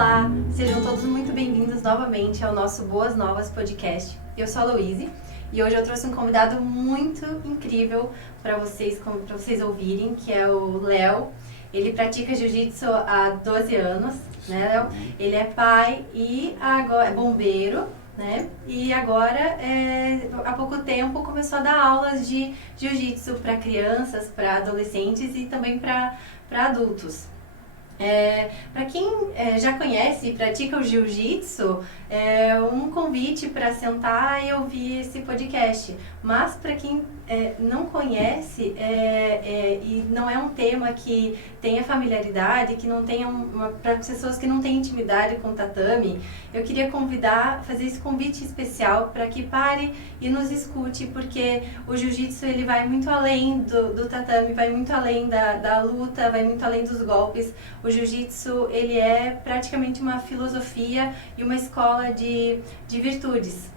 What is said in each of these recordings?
Olá, sejam todos muito bem-vindos novamente ao nosso Boas Novas Podcast. Eu sou a Louise e hoje eu trouxe um convidado muito incrível para vocês ouvirem, que é o Léo. Ele pratica jiu-jitsu há 12 anos, né, Léo? Ele é pai e agora é bombeiro, né? E agora, há pouco tempo, começou a dar aulas de jiu-jitsu para crianças, para adolescentes e também para adultos. Para quem já conhece e pratica o jiu-jitsu, um convite para sentar e ouvir esse podcast. Mas para quem não conhece e não é um tema que tenha familiaridade, que não tenha para pessoas que não têm intimidade com o tatame, eu queria fazer esse convite especial para que pare e nos escute, porque o jiu-jitsu ele vai muito além do tatame, vai muito além da luta, vai muito além dos golpes. O jiu-jitsu ele é praticamente uma filosofia e uma escola de virtudes.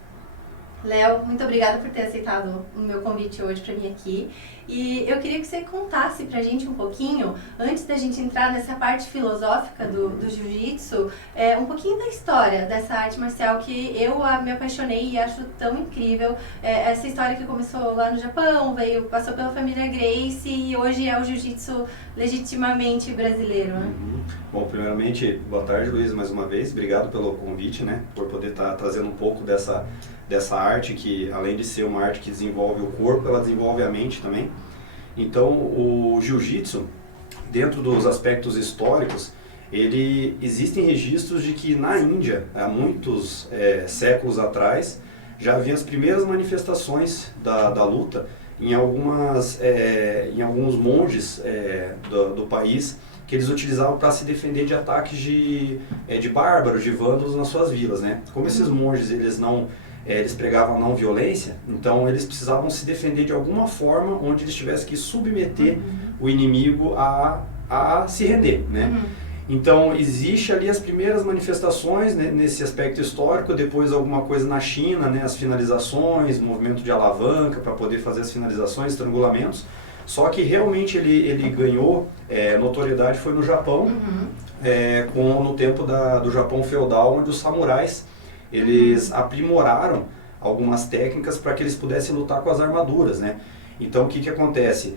Léo, muito obrigada por ter aceitado o meu convite hoje para vir aqui. E eu queria que você contasse pra gente um pouquinho, antes da gente entrar nessa parte filosófica do jiu-jitsu, um pouquinho da história dessa arte marcial que eu me apaixonei e acho tão incrível. Essa história que começou lá no Japão, passou pela família Gracie e hoje é o jiu-jitsu legitimamente brasileiro, né? Bom, primeiramente, boa tarde, Luiz, mais uma vez. Obrigado pelo convite, né? Por poder estar trazendo um pouco dessa arte que, além de ser uma arte que desenvolve o corpo, ela desenvolve a mente também. Então, o jiu-jitsu, dentro dos aspectos históricos, existem registros de que na Índia, há muitos séculos atrás, já havia as primeiras manifestações da luta em alguns monges do país, que eles utilizavam para se defender de ataques de bárbaros, de vândalos nas suas vilas, né? Como esses monges, eles pregavam a não violência, então eles precisavam se defender de alguma forma onde eles tivessem que submeter o inimigo a se render, né? Então existe ali as primeiras manifestações, né, nesse aspecto histórico, depois alguma coisa na China, né, as finalizações, movimento de alavanca para poder fazer as finalizações, estrangulamentos. Só que realmente ele ganhou notoriedade foi no Japão, no tempo do Japão feudal, onde os samurais eles aprimoraram algumas técnicas para que eles pudessem lutar com as armaduras, né? Então o que acontece?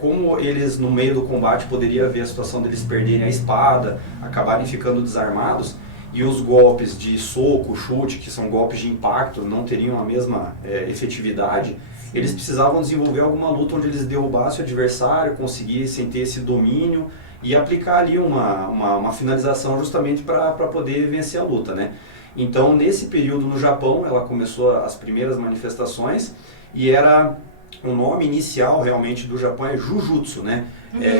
Como eles no meio do combate poderia haver a situação deles perderem a espada, acabarem ficando desarmados, e os golpes de soco, chute, que são golpes de impacto, não teriam a mesma efetividade, eles precisavam desenvolver alguma luta onde eles derrubassem o adversário, conseguissem ter esse domínio e aplicar ali uma finalização justamente para poder vencer a luta, né? Então, nesse período no Japão, ela começou as primeiras manifestações e o nome inicial realmente do Japão é Jujutsu, né?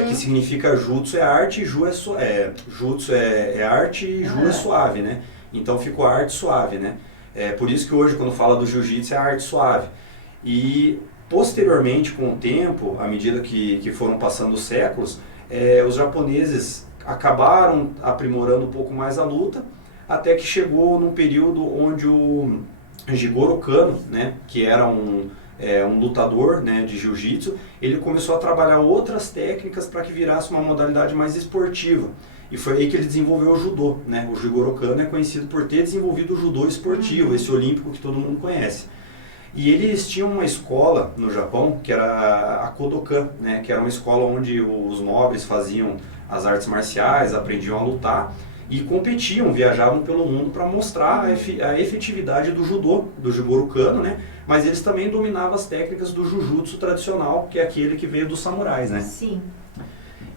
Que significa jutsu é arte, jutsu é arte e ju é suave, né? Então ficou a arte suave, né? Por isso que hoje quando fala do jiu-jitsu é a arte suave. E posteriormente, com o tempo, à medida que foram passando os séculos, os japoneses acabaram aprimorando um pouco mais a luta, até que chegou num período onde o Jigoro Kano, né, que era um lutador, né, de jiu-jitsu, ele começou a trabalhar outras técnicas para que virasse uma modalidade mais esportiva. E foi aí que ele desenvolveu o judô, né? O Jigoro Kano é conhecido por ter desenvolvido o judô esportivo, esse olímpico que todo mundo conhece. E eles tinham uma escola no Japão, que era a Kodokan, né, que era uma escola onde os nobres faziam as artes marciais, aprendiam a lutar e competiam, viajavam pelo mundo para mostrar a efetividade do judô, do Jigoro Kano, né? Mas eles também dominavam as técnicas do Jujutsu tradicional, que é aquele que veio dos samurais, né? Sim.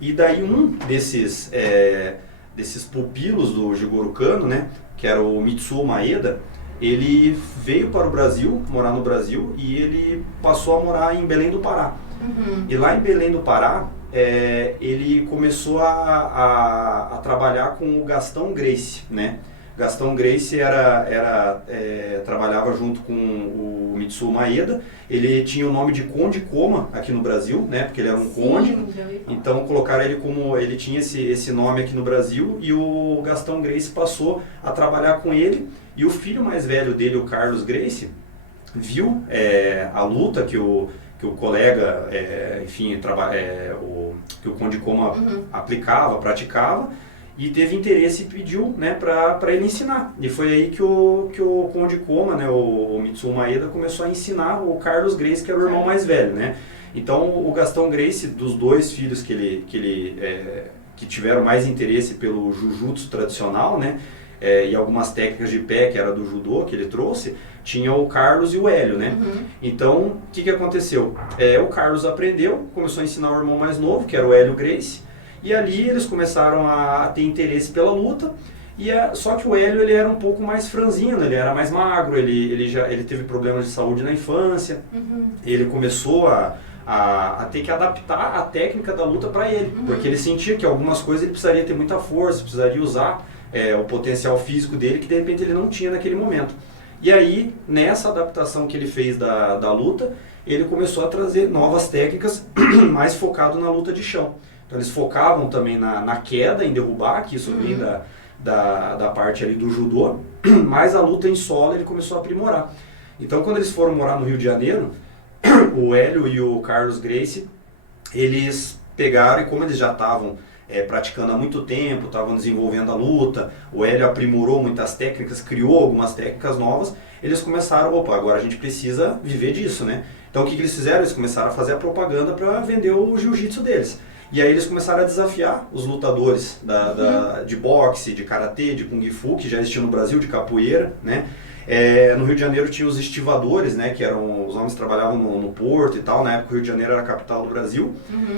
E daí um desses pupilos do Jigoro Kano, né, que era o Mitsuo Maeda, ele veio para o Brasil, morar no Brasil, e ele passou a morar em Belém do Pará. E lá em Belém do Pará, ele começou a trabalhar com o Gastão Gracie, né? Gastão Gracie trabalhava junto com o Mitsuo Maeda. Ele tinha o nome de Conde Koma aqui no Brasil, né? Porque ele era um conde. Então colocaram ele como ele tinha esse nome aqui no Brasil, e o Gastão Gracie passou a trabalhar com ele. E o filho mais velho dele, o Carlos Gracie, viu a luta que o colega, que o Conde Koma aplicava, praticava, e teve interesse e pediu, né, para ele ensinar. E foi aí que o Conde Koma, né, o Mitsuo Maeda, começou a ensinar o Carlos Gracie, que era o irmão mais velho, né. Então o Gastão Gracie, dos 2 filhos que tiveram mais interesse pelo Jiu-Jitsu tradicional, né, e algumas técnicas de pé que era do judô que ele trouxe, tinha o Carlos e o Hélio, né? Então, o que aconteceu? O Carlos aprendeu, começou a ensinar o irmão mais novo, que era o Hélio Gracie, e ali eles começaram a ter interesse pela luta, só que o Hélio ele era um pouco mais franzino, ele era mais magro, ele teve problemas de saúde na infância, ele começou a ter que adaptar a técnica da luta para ele, porque ele sentia que algumas coisas ele precisaria ter muita força, precisaria usar o potencial físico dele que de repente ele não tinha naquele momento. E aí, nessa adaptação que ele fez da luta, ele começou a trazer novas técnicas mais focado na luta de chão. Então eles focavam também na queda, em derrubar, que isso vem da parte ali do judô, mas a luta em solo ele começou a aprimorar. Então quando eles foram morar no Rio de Janeiro, o Hélio e o Carlos Gracie, eles pegaram, e como eles já estavam praticando há muito tempo, estavam desenvolvendo a luta, o Hélio aprimorou muitas técnicas, criou algumas técnicas novas, eles começaram, opa, agora a gente precisa viver disso, né? Então o que eles fizeram? Eles começaram a fazer a propaganda para vender o jiu-jitsu deles. E aí eles começaram a desafiar os lutadores de boxe, de karatê, de kung fu, que já existiam no Brasil, de capoeira, né? No Rio de Janeiro tinha os estivadores, né, que eram os homens que trabalhavam no porto e tal. Na época o Rio de Janeiro era a capital do Brasil,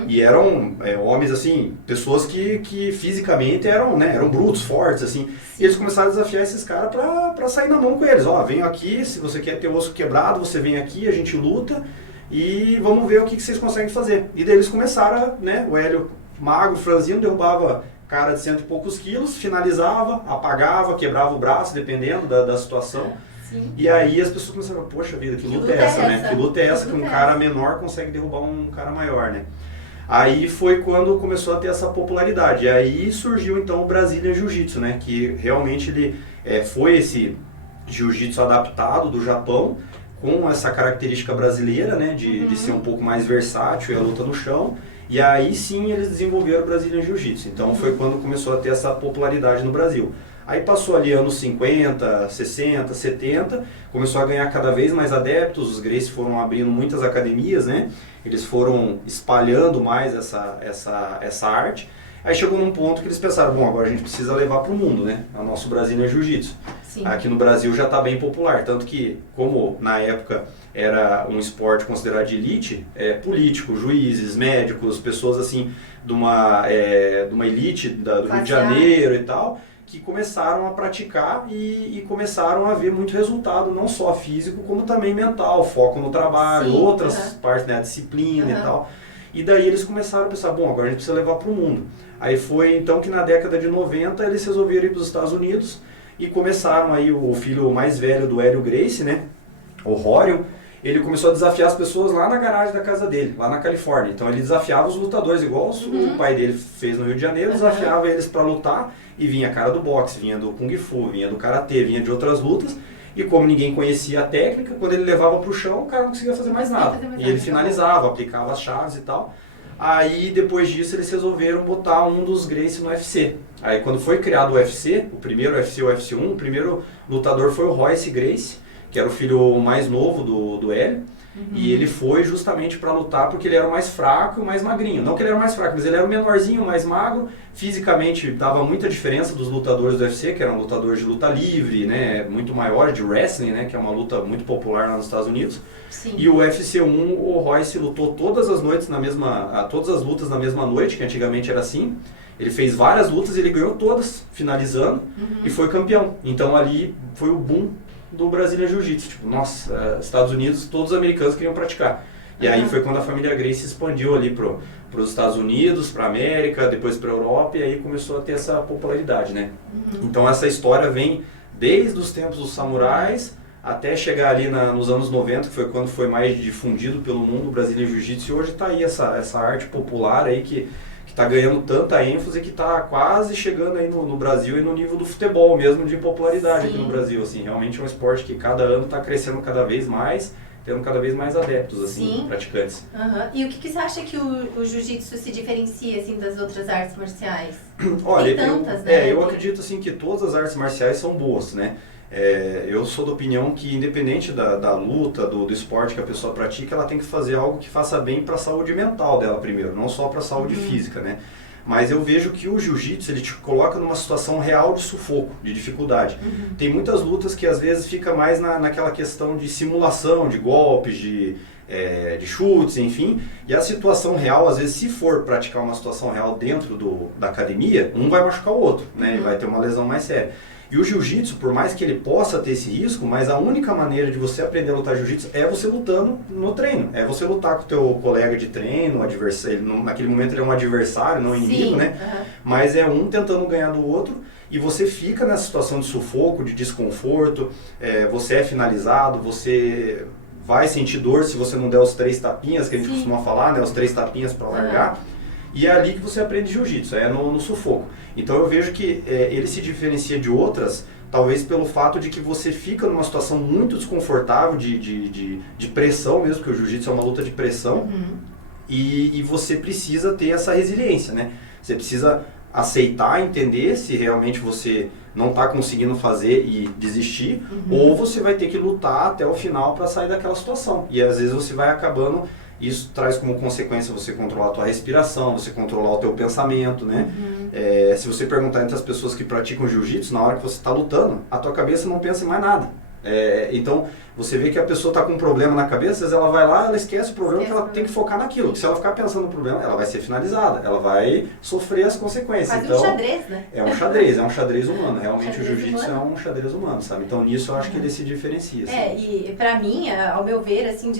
e eram homens assim, pessoas que fisicamente eram brutos, fortes assim. E eles começaram a desafiar esses caras para sair na mão com eles. Ó, venho aqui, se você quer ter o osso quebrado, você vem aqui, a gente luta e vamos ver o que vocês conseguem fazer. E daí eles começaram, né, o Hélio magro, franzino, derrubava cara de 100 e poucos quilos, finalizava, apagava, quebrava o braço, dependendo da situação. Sim. E aí as pessoas começaram a falar, poxa vida, que luta é essa, né? Que luta é essa que um cara menor consegue derrubar um cara maior, né? Aí foi quando começou a ter essa popularidade. E aí surgiu então o Brazilian Jiu-Jitsu, né? Que realmente ele foi esse jiu-jitsu adaptado do Japão, com essa característica brasileira, né? De ser um pouco mais versátil e a luta no chão. E aí sim eles desenvolveram o Brazilian Jiu-Jitsu. Então foi quando começou a ter essa popularidade no Brasil. Aí passou ali anos 50, 60, 70, começou a ganhar cada vez mais adeptos, os Gracie foram abrindo muitas academias, né? Eles foram espalhando mais essa arte. Aí chegou num ponto que eles pensaram, bom, agora a gente precisa levar para o mundo, né? O nosso Brazilian Jiu-Jitsu. Aqui no Brasil já está bem popular, tanto que, como na época era um esporte considerado de elite, políticos, juízes, médicos, pessoas assim de uma elite do Rio de Janeiro e tal, que começaram a praticar e começaram a ver muito resultado, não só físico, como também mental, foco no trabalho, outras partes, né, a disciplina e tal. E daí eles começaram a pensar, bom, agora a gente precisa levar para o mundo. Aí foi então que na década de 90 eles resolveram ir para os Estados Unidos e começaram aí o filho mais velho do Hélio Gracie, né, o Rorion, ele começou a desafiar as pessoas lá na garagem da casa dele, lá na Califórnia. Então ele desafiava os lutadores, igual o pai dele fez no Rio de Janeiro, desafiava eles para lutar e vinha cara do boxe, vinha do kung fu, vinha do karatê, vinha de outras lutas. E como ninguém conhecia a técnica, quando ele levava para o chão, o cara não conseguia fazer mais nada. E ele finalizava, aplicava as chaves e tal. Aí depois disso eles resolveram botar um dos Gracie no UFC. Aí quando foi criado o UFC, o primeiro UFC, o UFC 1, o primeiro lutador foi o Royce Gracie, que era o filho mais novo do Hélio. E ele foi justamente para lutar porque ele era o mais fraco e o mais magrinho. Não que ele era o mais fraco, mas ele era o menorzinho, o mais magro. Fisicamente dava muita diferença dos lutadores do UFC, que eram lutadores de luta livre, né, muito maiores, de wrestling, né, que é uma luta muito popular lá nos Estados Unidos. Sim. E o UFC 1, o Royce lutou todas as noites todas as lutas na mesma noite, que antigamente era assim. Ele fez várias lutas e ele ganhou todas, finalizando, e foi campeão. Então ali foi o boom do Brazilian Jiu-Jitsu. Tipo, nossa, Estados Unidos, todos os americanos queriam praticar. E aí foi quando a família Gracie se expandiu ali para os Estados Unidos, para a América, depois para a Europa, e aí começou a ter essa popularidade, né? Então essa história vem desde os tempos dos samurais até chegar ali nos anos 90, que foi quando foi mais difundido pelo mundo o Brazilian Jiu-Jitsu, e hoje está aí essa arte popular aí que está ganhando tanta ênfase que está quase chegando aí no Brasil e no nível do futebol mesmo de popularidade aqui no Brasil. Assim, realmente é um esporte que cada ano está crescendo cada vez mais, tendo cada vez mais adeptos, assim, Sim. praticantes. E o que você acha que o jiu-jitsu se diferencia, assim, das outras artes marciais? Olha, Tem tantas, né? eu acredito, assim, que todas as artes marciais são boas, né? Eu sou da opinião que, independente da luta, do esporte que a pessoa pratica, ela tem que fazer algo que faça bem para a saúde mental dela primeiro, não só para a saúde física, né? Mas eu vejo que o jiu-jitsu, ele te coloca numa situação real de sufoco, de dificuldade. Tem muitas lutas que às vezes fica mais naquela questão de simulação, de golpes, de chutes, enfim. E a situação real, às vezes, se for praticar uma situação real dentro da academia, um vai machucar o outro, né? E vai ter uma lesão mais séria. E o jiu-jitsu, por mais que ele possa ter esse risco, mas a única maneira de você aprender a lutar jiu-jitsu é você lutando no treino. É você lutar com o teu colega de treino, o adversário. Naquele momento ele é um adversário, não um inimigo, né? Mas é um tentando ganhar do outro e você fica nessa situação de sufoco, de desconforto, você é finalizado, você vai sentir dor se você não der os 3 tapinhas, que a gente costuma falar, né? Os 3 tapinhas para largar. E é ali que você aprende jiu-jitsu, no sufoco. Então eu vejo que ele se diferencia de outras, talvez pelo fato de que você fica numa situação muito desconfortável, de pressão mesmo, porque o jiu-jitsu é uma luta de pressão, e você precisa ter essa resiliência, né? Você precisa aceitar, entender se realmente você não está conseguindo fazer e desistir, ou você vai ter que lutar até o final para sair daquela situação. E às vezes você vai acabando... Isso traz como consequência você controlar a tua respiração, você controlar o teu pensamento, né? Se você perguntar entre as pessoas que praticam jiu-jitsu, na hora que você está lutando, a tua cabeça não pensa em mais nada. Então, você vê que a pessoa está com um problema na cabeça, às vezes ela vai lá, ela esquece o problema, que ela tem que focar naquilo. Porque se ela ficar pensando no problema, ela vai ser finalizada, ela vai sofrer as consequências. Quase então, um xadrez, né? É um xadrez humano. Realmente o jiu-jitsu é um xadrez humano, sabe? Então nisso eu acho que ele se diferencia. Assim. E pra mim, ao meu ver, assim,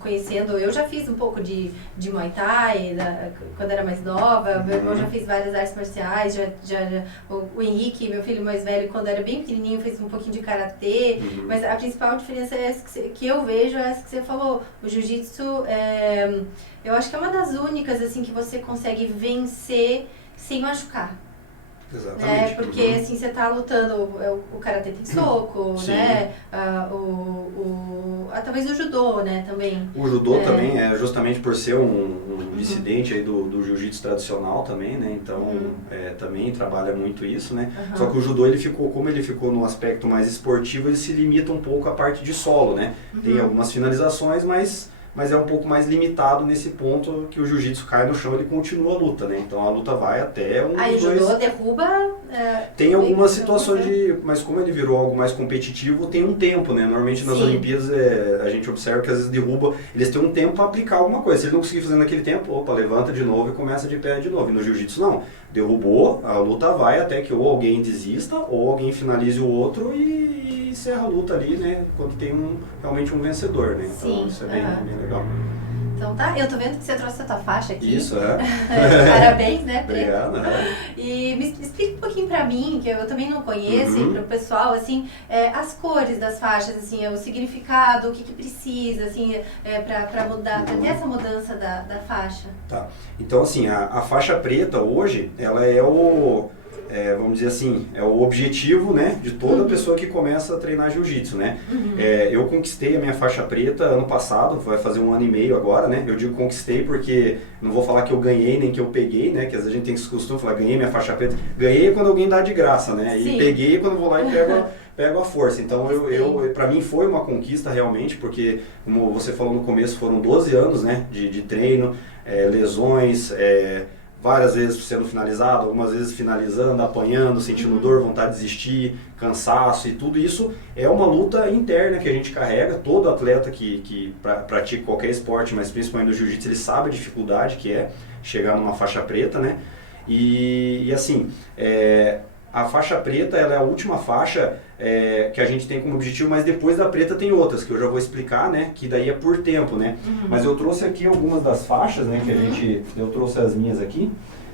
conhecendo, eu já fiz um pouco de Muay Thai, quando era mais nova, meu irmão já fez várias artes marciais, o Henrique, meu filho mais velho, quando era bem pequenininho, fez um pouquinho de karatê, mas a principal diferença é essa que eu vejo, é essa que você falou. O jiu-jitsu, eu acho que é uma das únicas, assim, que você consegue vencer sem machucar. Exatamente. Porque assim, você tá lutando, o karatê tem soco, né? Talvez o judô, né, também. O judô também justamente por ser um dissidente aí do jiu-jitsu tradicional também, né? Então também trabalha muito isso, né? Só que o judô, como ele ficou no aspecto mais esportivo, ele se limita um pouco à parte de solo, né? Tem algumas finalizações, mas é um pouco mais limitado nesse ponto que o jiu-jitsu cai no chão, ele continua a luta, né? Então a luta vai até um dos dois. O judô derruba... Tem algumas situações mas como ele virou algo mais competitivo, tem um tempo, né? Normalmente nas Olimpíadas a gente observa que às vezes derruba, eles têm um tempo para aplicar alguma coisa. Se ele não conseguir fazer naquele tempo, opa, levanta de novo e começa de pé de novo. E no jiu-jitsu não. Derrubou, a luta vai até que ou alguém desista, ou alguém finalize o outro e encerra a luta ali, né? Quando tem realmente um vencedor, né? Então isso é bem legal. Então tá, eu tô vendo que você trouxe a tua faixa aqui. Isso, Parabéns, né, Preto? Obrigado. E me explica um pouquinho pra mim, que eu também não conheço, e pro pessoal, assim, as cores das faixas, assim, o significado, o que precisa, assim, pra mudar, pra ter essa mudança da faixa. Tá, então assim, a faixa preta hoje, ela vamos dizer assim, é o objetivo, né, de toda pessoa que começa a treinar jiu-jitsu, né? Eu conquistei a minha faixa preta ano passado, vai fazer 1 ano e meio agora, né? Eu digo conquistei porque não vou falar que eu ganhei nem que eu peguei, né? Que às vezes a gente tem esse costume de falar, ganhei minha faixa preta. Ganhei quando alguém dá de graça, né? E peguei quando eu vou lá e pego a força. Então, para mim foi uma conquista realmente, porque, como você falou no começo, foram 12 anos, né, de treino, lesões, várias vezes sendo finalizado, algumas vezes finalizando, apanhando, sentindo dor, vontade de desistir, cansaço, e tudo isso é uma luta interna que a gente carrega. Todo atleta que pratica qualquer esporte, mas principalmente no jiu-jitsu, ele sabe a dificuldade que é chegar numa faixa preta, né? E assim, a faixa preta, ela é a última faixa que a gente tem como objetivo, mas depois da preta tem outras, que eu já vou explicar, né? Que daí é por tempo, né? Mas eu trouxe aqui algumas das faixas, né? Eu trouxe as minhas aqui.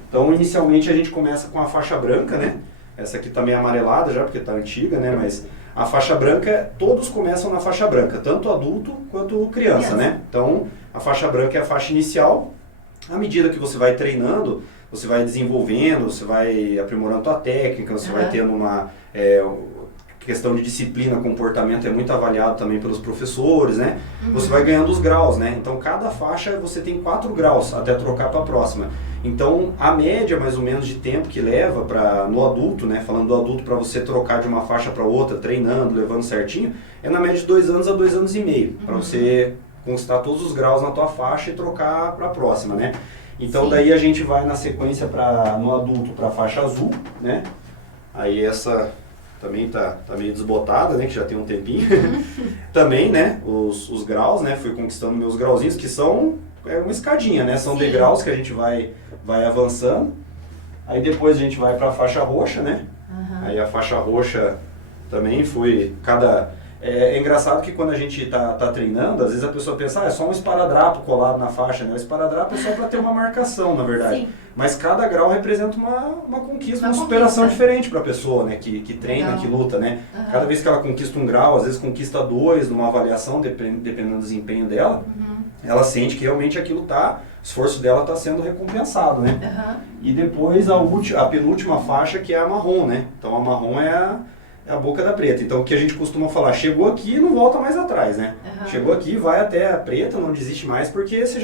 Então, inicialmente, a gente começa com a faixa branca, né? Essa aqui tá meio amarelada já, porque tá antiga, né? Mas a faixa branca, todos começam na faixa branca, tanto adulto quanto criança, né? Então, a faixa branca é a faixa inicial. À medida que você vai treinando, você vai desenvolvendo, você vai aprimorando a tua técnica, você vai tendo questão de disciplina, comportamento é muito avaliado também pelos professores, né? Você vai ganhando os graus, né? Então, cada faixa você tem 4 graus até trocar para a próxima. Então, a média, mais ou menos, de tempo que leva no adulto, né? Falando do adulto, para você trocar de uma faixa para outra, treinando, levando certinho, é na média de 2 anos a 2 anos e meio, para você conquistar todos os graus na tua faixa e trocar para a próxima, né? Então, daí a gente vai na sequência no adulto para a faixa azul, né? Aí essa também tá meio desbotada, né, que já tem um tempinho. Também, né, os graus, né, fui conquistando meus grauzinhos, que são uma escadinha, né, são degraus que a gente vai avançando. Aí depois a gente vai para a faixa roxa, né, aí a faixa roxa também É engraçado que quando a gente tá treinando, às vezes a pessoa pensa, é só um esparadrapo colado na faixa, né? O esparadrapo é só para ter uma marcação, na verdade. Sim. Mas cada grau representa uma conquista, uma superação diferente para a pessoa, né? Que treina, que luta, né? Cada vez que ela conquista um grau, às vezes conquista 2 numa avaliação, dependendo do desempenho dela, ela sente que realmente o esforço dela está sendo recompensado, né? E depois a penúltima faixa, que é a marrom, né? Então a marrom é a boca da preta. Então o que a gente costuma falar, chegou aqui e não volta mais atrás, né? Chegou aqui, vai até a preta, não desiste mais, porque você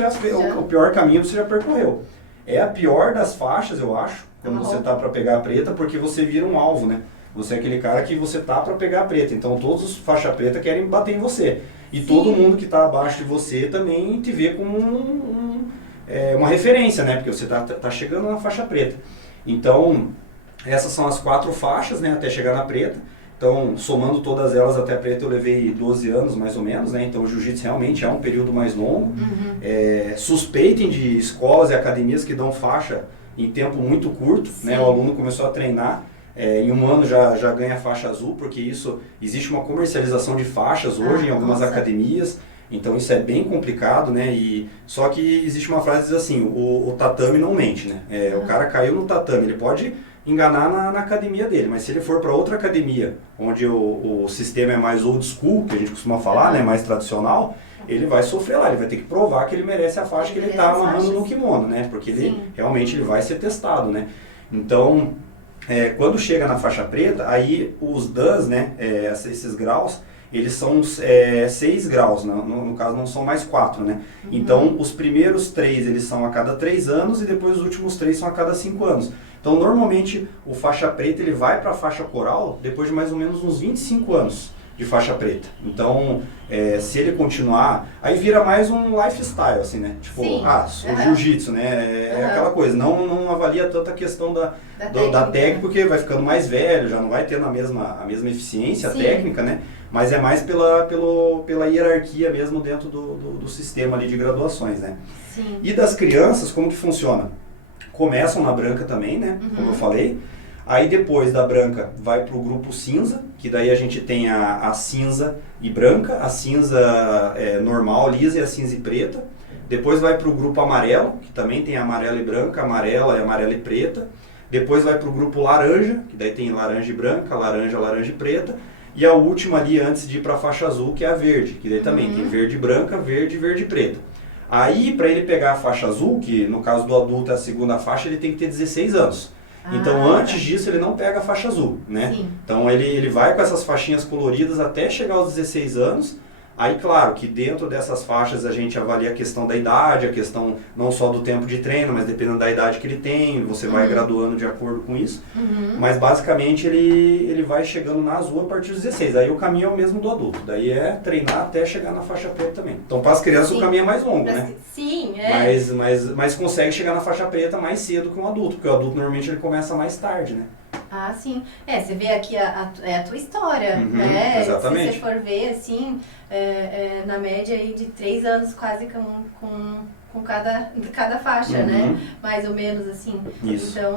o pior caminho você já percorreu. É a pior das faixas, eu acho, quando você tá para pegar a preta, porque você vira um alvo, né? Você é aquele cara que você tá para pegar a preta, então todos os faixa preta querem bater em você. E todo mundo que tá abaixo de você também te vê como uma referência, né? Porque você tá chegando na faixa preta. Então, essas são as 4 faixas, né, até chegar na preta. Então, somando todas elas até a preta, eu levei 12 anos, mais ou menos, né? Então, o jiu-jitsu realmente é um período mais longo. Suspeitem de escolas e academias que dão faixa em tempo muito curto, né? O aluno começou a treinar, em um ano já ganha faixa azul, porque existe uma comercialização de faixas hoje em algumas academias. Então isso é bem complicado, né? Só que existe uma frase que diz assim, o tatame não mente, né? O cara caiu no tatame, ele pode enganar na academia dele, mas se ele for para outra academia, onde o sistema é mais old school, que a gente costuma falar, né? Mais tradicional, ele vai sofrer lá, ele vai ter que provar que ele merece a faixa que ele está amarrando no kimono, né? Porque ele realmente vai ser testado, né? Então, quando chega na faixa preta, aí os DANs, né? Esses graus, eles são 6 graus, né? No caso não são mais 4, né? Então, os primeiros 3 eles são a cada 3 anos e depois os últimos 3 são a cada 5 anos. Então, normalmente, o faixa preta ele vai para a faixa coral depois de mais ou menos uns 25 anos de faixa preta. Então, se ele continuar, aí vira mais um lifestyle, assim, né? Tipo, o jiu-jitsu, né? É aquela coisa, não avalia tanto a questão da técnica, porque vai ficando mais velho, já não vai tendo a mesma eficiência técnica, né? Mas é mais pela hierarquia mesmo dentro do sistema ali de graduações, né? Sim. E das crianças, como que funciona? Começam na branca também, né? Como eu falei. Aí depois da branca vai para o grupo cinza, que daí a gente tem a cinza e branca, a cinza normal, lisa, e a cinza e preta. Depois vai para o grupo amarelo, que também tem amarela e branca, amarela e preta. Depois vai para o grupo laranja, que daí tem laranja e branca, laranja e preta. E a última ali, antes de ir para a faixa azul, que é a verde, que daí também tem verde e branca, verde e preta. Aí, para ele pegar a faixa azul, que no caso do adulto é a segunda faixa, ele tem que ter 16 anos. Então, antes disso, ele não pega a faixa azul, né? Sim. Então, ele vai com essas faixinhas coloridas até chegar aos 16 anos. Aí, claro, que dentro dessas faixas a gente avalia a questão da idade, a questão não só do tempo de treino, mas dependendo da idade que ele tem, você vai graduando de acordo com isso. Mas, basicamente, ele vai chegando na azul a partir dos 16. Aí, o caminho é o mesmo do adulto. Daí é treinar até chegar na faixa preta também. Então, para as crianças, o caminho é mais longo, né? Sim, Mas consegue chegar na faixa preta mais cedo que um adulto, porque o adulto, normalmente, ele começa mais tarde, né? Ah, sim. Você vê aqui a tua história, né? Exatamente. Se você for ver, assim, na média aí de 3 anos quase com cada faixa, né? Mais ou menos, assim. Isso. Então,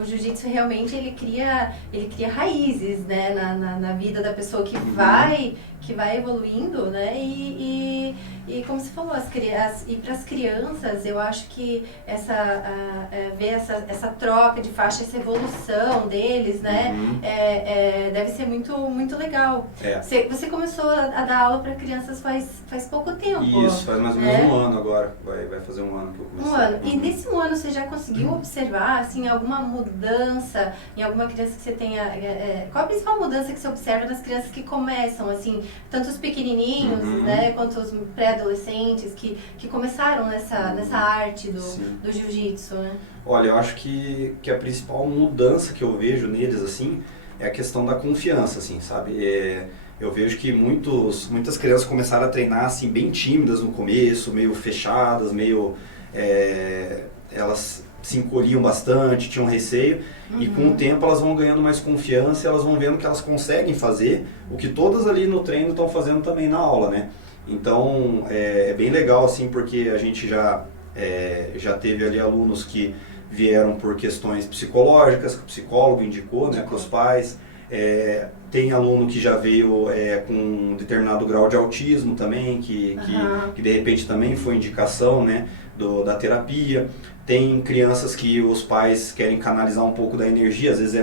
o jiu-jitsu realmente, ele cria raízes, né? Na vida da pessoa que vai evoluindo, né? E E como você falou, e para as crianças, eu acho que ver essa troca de faixa, essa evolução deles, né, deve ser muito, muito legal. Você começou a dar aula para crianças faz pouco tempo. Isso, faz mais ou menos um ano agora, vai fazer um ano que eu comecei. Um ano. E nesse um ano você já conseguiu observar, assim, alguma mudança em alguma criança que você tenha... qual a principal mudança que você observa nas crianças que começam, assim, tanto os pequenininhos, né, quanto os pré-adolescentes que começaram nessa arte do jiu-jitsu, né? Olha, eu acho que a principal mudança que eu vejo neles, assim, é a questão da confiança, assim, sabe? Eu vejo que muitas crianças começaram a treinar, assim, bem tímidas no começo, meio fechadas, elas se encolhiam bastante, tinham receio, e com o tempo elas vão ganhando mais confiança e elas vão vendo que elas conseguem fazer o que todas ali no treino estão fazendo também na aula, né? Então, é bem legal, assim, porque a gente já teve ali alunos que vieram por questões psicológicas, que o psicólogo indicou, né, para os pais. Tem aluno que já veio com um determinado grau de autismo também, que de repente também foi indicação, né, da terapia. Tem crianças que os pais querem canalizar um pouco da energia, às vezes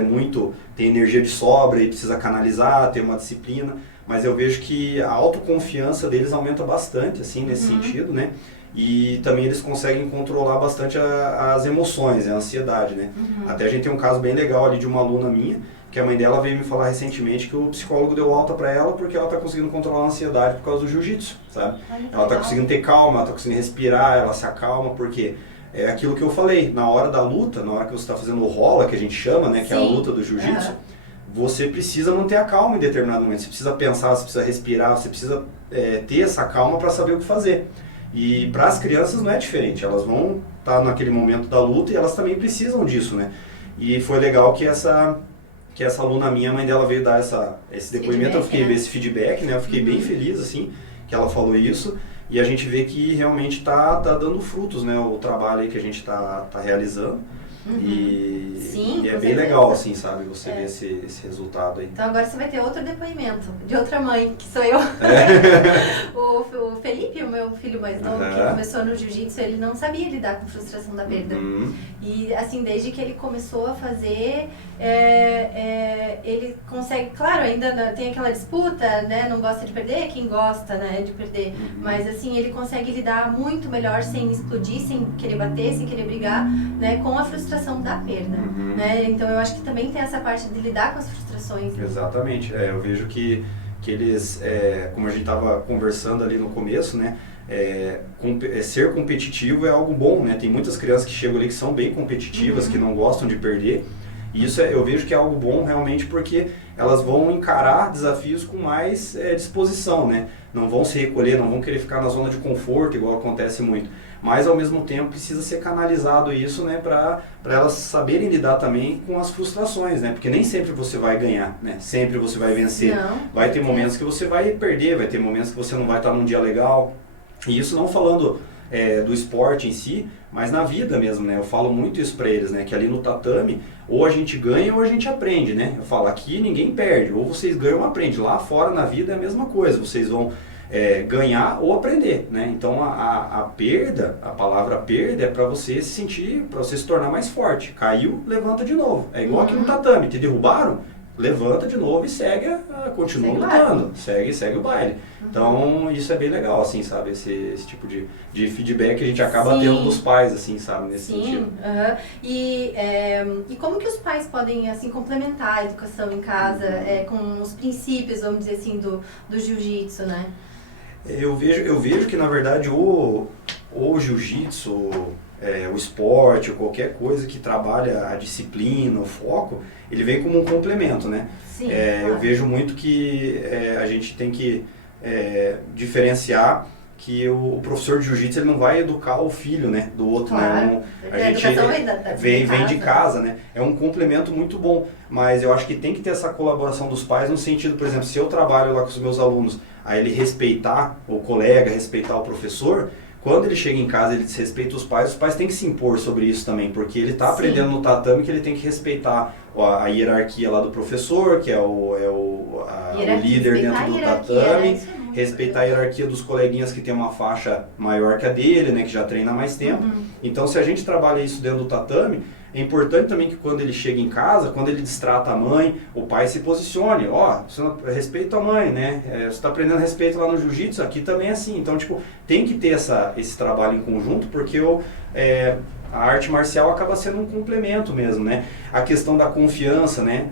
tem energia de sobra e precisa canalizar, ter uma disciplina, mas eu vejo que a autoconfiança deles aumenta bastante, assim, nesse sentido, né? E também eles conseguem controlar bastante as emoções, a ansiedade, né? Até a gente tem um caso bem legal ali de uma aluna minha, que a mãe dela veio me falar recentemente que o psicólogo deu alta para ela porque ela está conseguindo controlar a ansiedade por causa do jiu-jitsu, sabe? Ela está conseguindo ter calma, ela está conseguindo respirar, ela se acalma, porque é aquilo que eu falei, na hora da luta, na hora que você está fazendo o rola, que a gente chama, né, que é a luta do jiu-jitsu, você precisa manter a calma em determinado momento, você precisa pensar, você precisa respirar, você precisa ter essa calma para saber o que fazer. E para as crianças não é diferente, elas vão estar naquele momento da luta e elas também precisam disso, né? E foi legal que essa aluna minha, a mãe dela veio dar esse depoimento, esse feedback, né? Eu fiquei bem feliz, assim, que ela falou isso. E a gente vê que realmente tá dando frutos, né? O trabalho aí que a gente tá realizando. E é bem legal, assim, sabe? Você ver esse resultado aí. Então agora você vai ter outro depoimento de outra mãe, que sou eu. O Felipe, o meu filho mais novo, que começou no jiu-jitsu, ele não sabia lidar com frustração da perda. E assim, desde que ele começou a fazer, ele consegue, claro, ainda tem aquela disputa, né? Não gosta de perder, quem gosta, né, de perder. Mas assim, ele consegue lidar muito melhor sem explodir, sem querer bater, sem querer brigar, né, com a frustração da perda, né? Então eu acho que também tem essa parte de lidar com as frustrações. Exatamente, eu vejo que eles, como a gente estava conversando ali no começo, né, ser competitivo é algo bom, né? Tem muitas crianças que chegam ali que são bem competitivas, que não gostam de perder, e isso eu vejo que é algo bom realmente porque elas vão encarar desafios com mais disposição, né? Não vão se recolher, não vão querer ficar na zona de conforto, igual acontece muito. Mas ao mesmo tempo precisa ser canalizado isso, né, para elas saberem lidar também com as frustrações, né? Porque nem sempre você vai ganhar, né? Sempre você vai vencer. Vai ter momentos que você vai perder, vai ter momentos que você não vai estar num dia legal. E isso não falando do esporte em si, mas na vida mesmo, né? Eu falo muito isso para eles, né? Que ali no tatame, ou a gente ganha ou a gente aprende, né? Eu falo, aqui ninguém perde, ou vocês ganham ou aprendem. Lá fora na vida é a mesma coisa, vocês vão ganhar ou aprender, né? Então a perda, a palavra perda é para você se sentir, para você se tornar mais forte. Caiu, levanta de novo. É igual aqui no tatame, te derrubaram, levanta de novo e continua lutando, segue o baile. Então isso é bem legal, assim, sabe? Esse tipo de feedback que a gente acaba tendo dos pais, assim, sabe? Nesse sentido. E como que os pais podem, assim, complementar a educação em casa com os princípios, vamos dizer assim, do jiu-jitsu, né? Eu vejo que, na verdade, o jiu-jitsu, o esporte, ou qualquer coisa que trabalha a disciplina, o foco, ele vem como um complemento, né? Sim, claro. Eu vejo muito que a gente tem que diferenciar que o professor de jiu-jitsu ele não vai educar o filho, né, do outro, claro. né? A gente vem de casa, né? É um complemento muito bom, mas eu acho que tem que ter essa colaboração dos pais no sentido, por exemplo, se eu trabalho lá com os meus alunos, aí ele respeitar o colega, respeitar o professor, quando ele chega em casa ele desrespeita os pais têm que se impor sobre isso também, porque ele está aprendendo no tatame que ele tem que respeitar a hierarquia lá do professor, que é o líder dentro do tatame. respeitar a hierarquia dos coleguinhas que tem uma faixa maior que a dele, né, que já treina há mais tempo. Então, se a gente trabalha isso dentro do tatame, é importante também que quando ele chega em casa, quando ele destrata a mãe, o pai se posicione. Ó, você não respeita a mãe, né? Você está aprendendo respeito lá no jiu-jitsu, aqui também é assim. Então, tipo, tem que ter esse trabalho em conjunto, porque a arte marcial acaba sendo um complemento mesmo, né? A questão da confiança, né?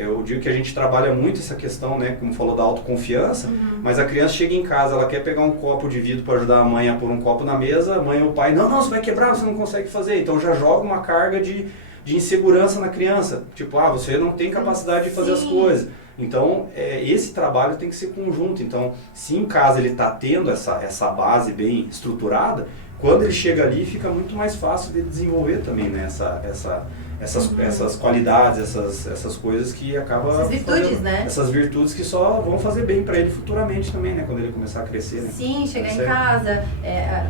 Eu digo que a gente trabalha muito essa questão, né? Como falou, da autoconfiança, mas a criança chega em casa, ela quer pegar um copo de vidro para ajudar a mãe a pôr um copo na mesa, a mãe ou o pai, não, você vai quebrar, você não consegue fazer. Então já joga uma carga de insegurança na criança. Tipo, você não tem capacidade de fazer as coisas. Então, esse trabalho tem que ser conjunto. Então, se em casa ele está tendo essa base bem estruturada, quando ele chega ali, fica muito mais fácil dele desenvolver também, né? Essas qualidades, essas coisas que acabam... Essas virtudes, né? Essas virtudes que só vão fazer bem para ele futuramente também, né? Quando ele começar a crescer, né? Sim, chegar em casa,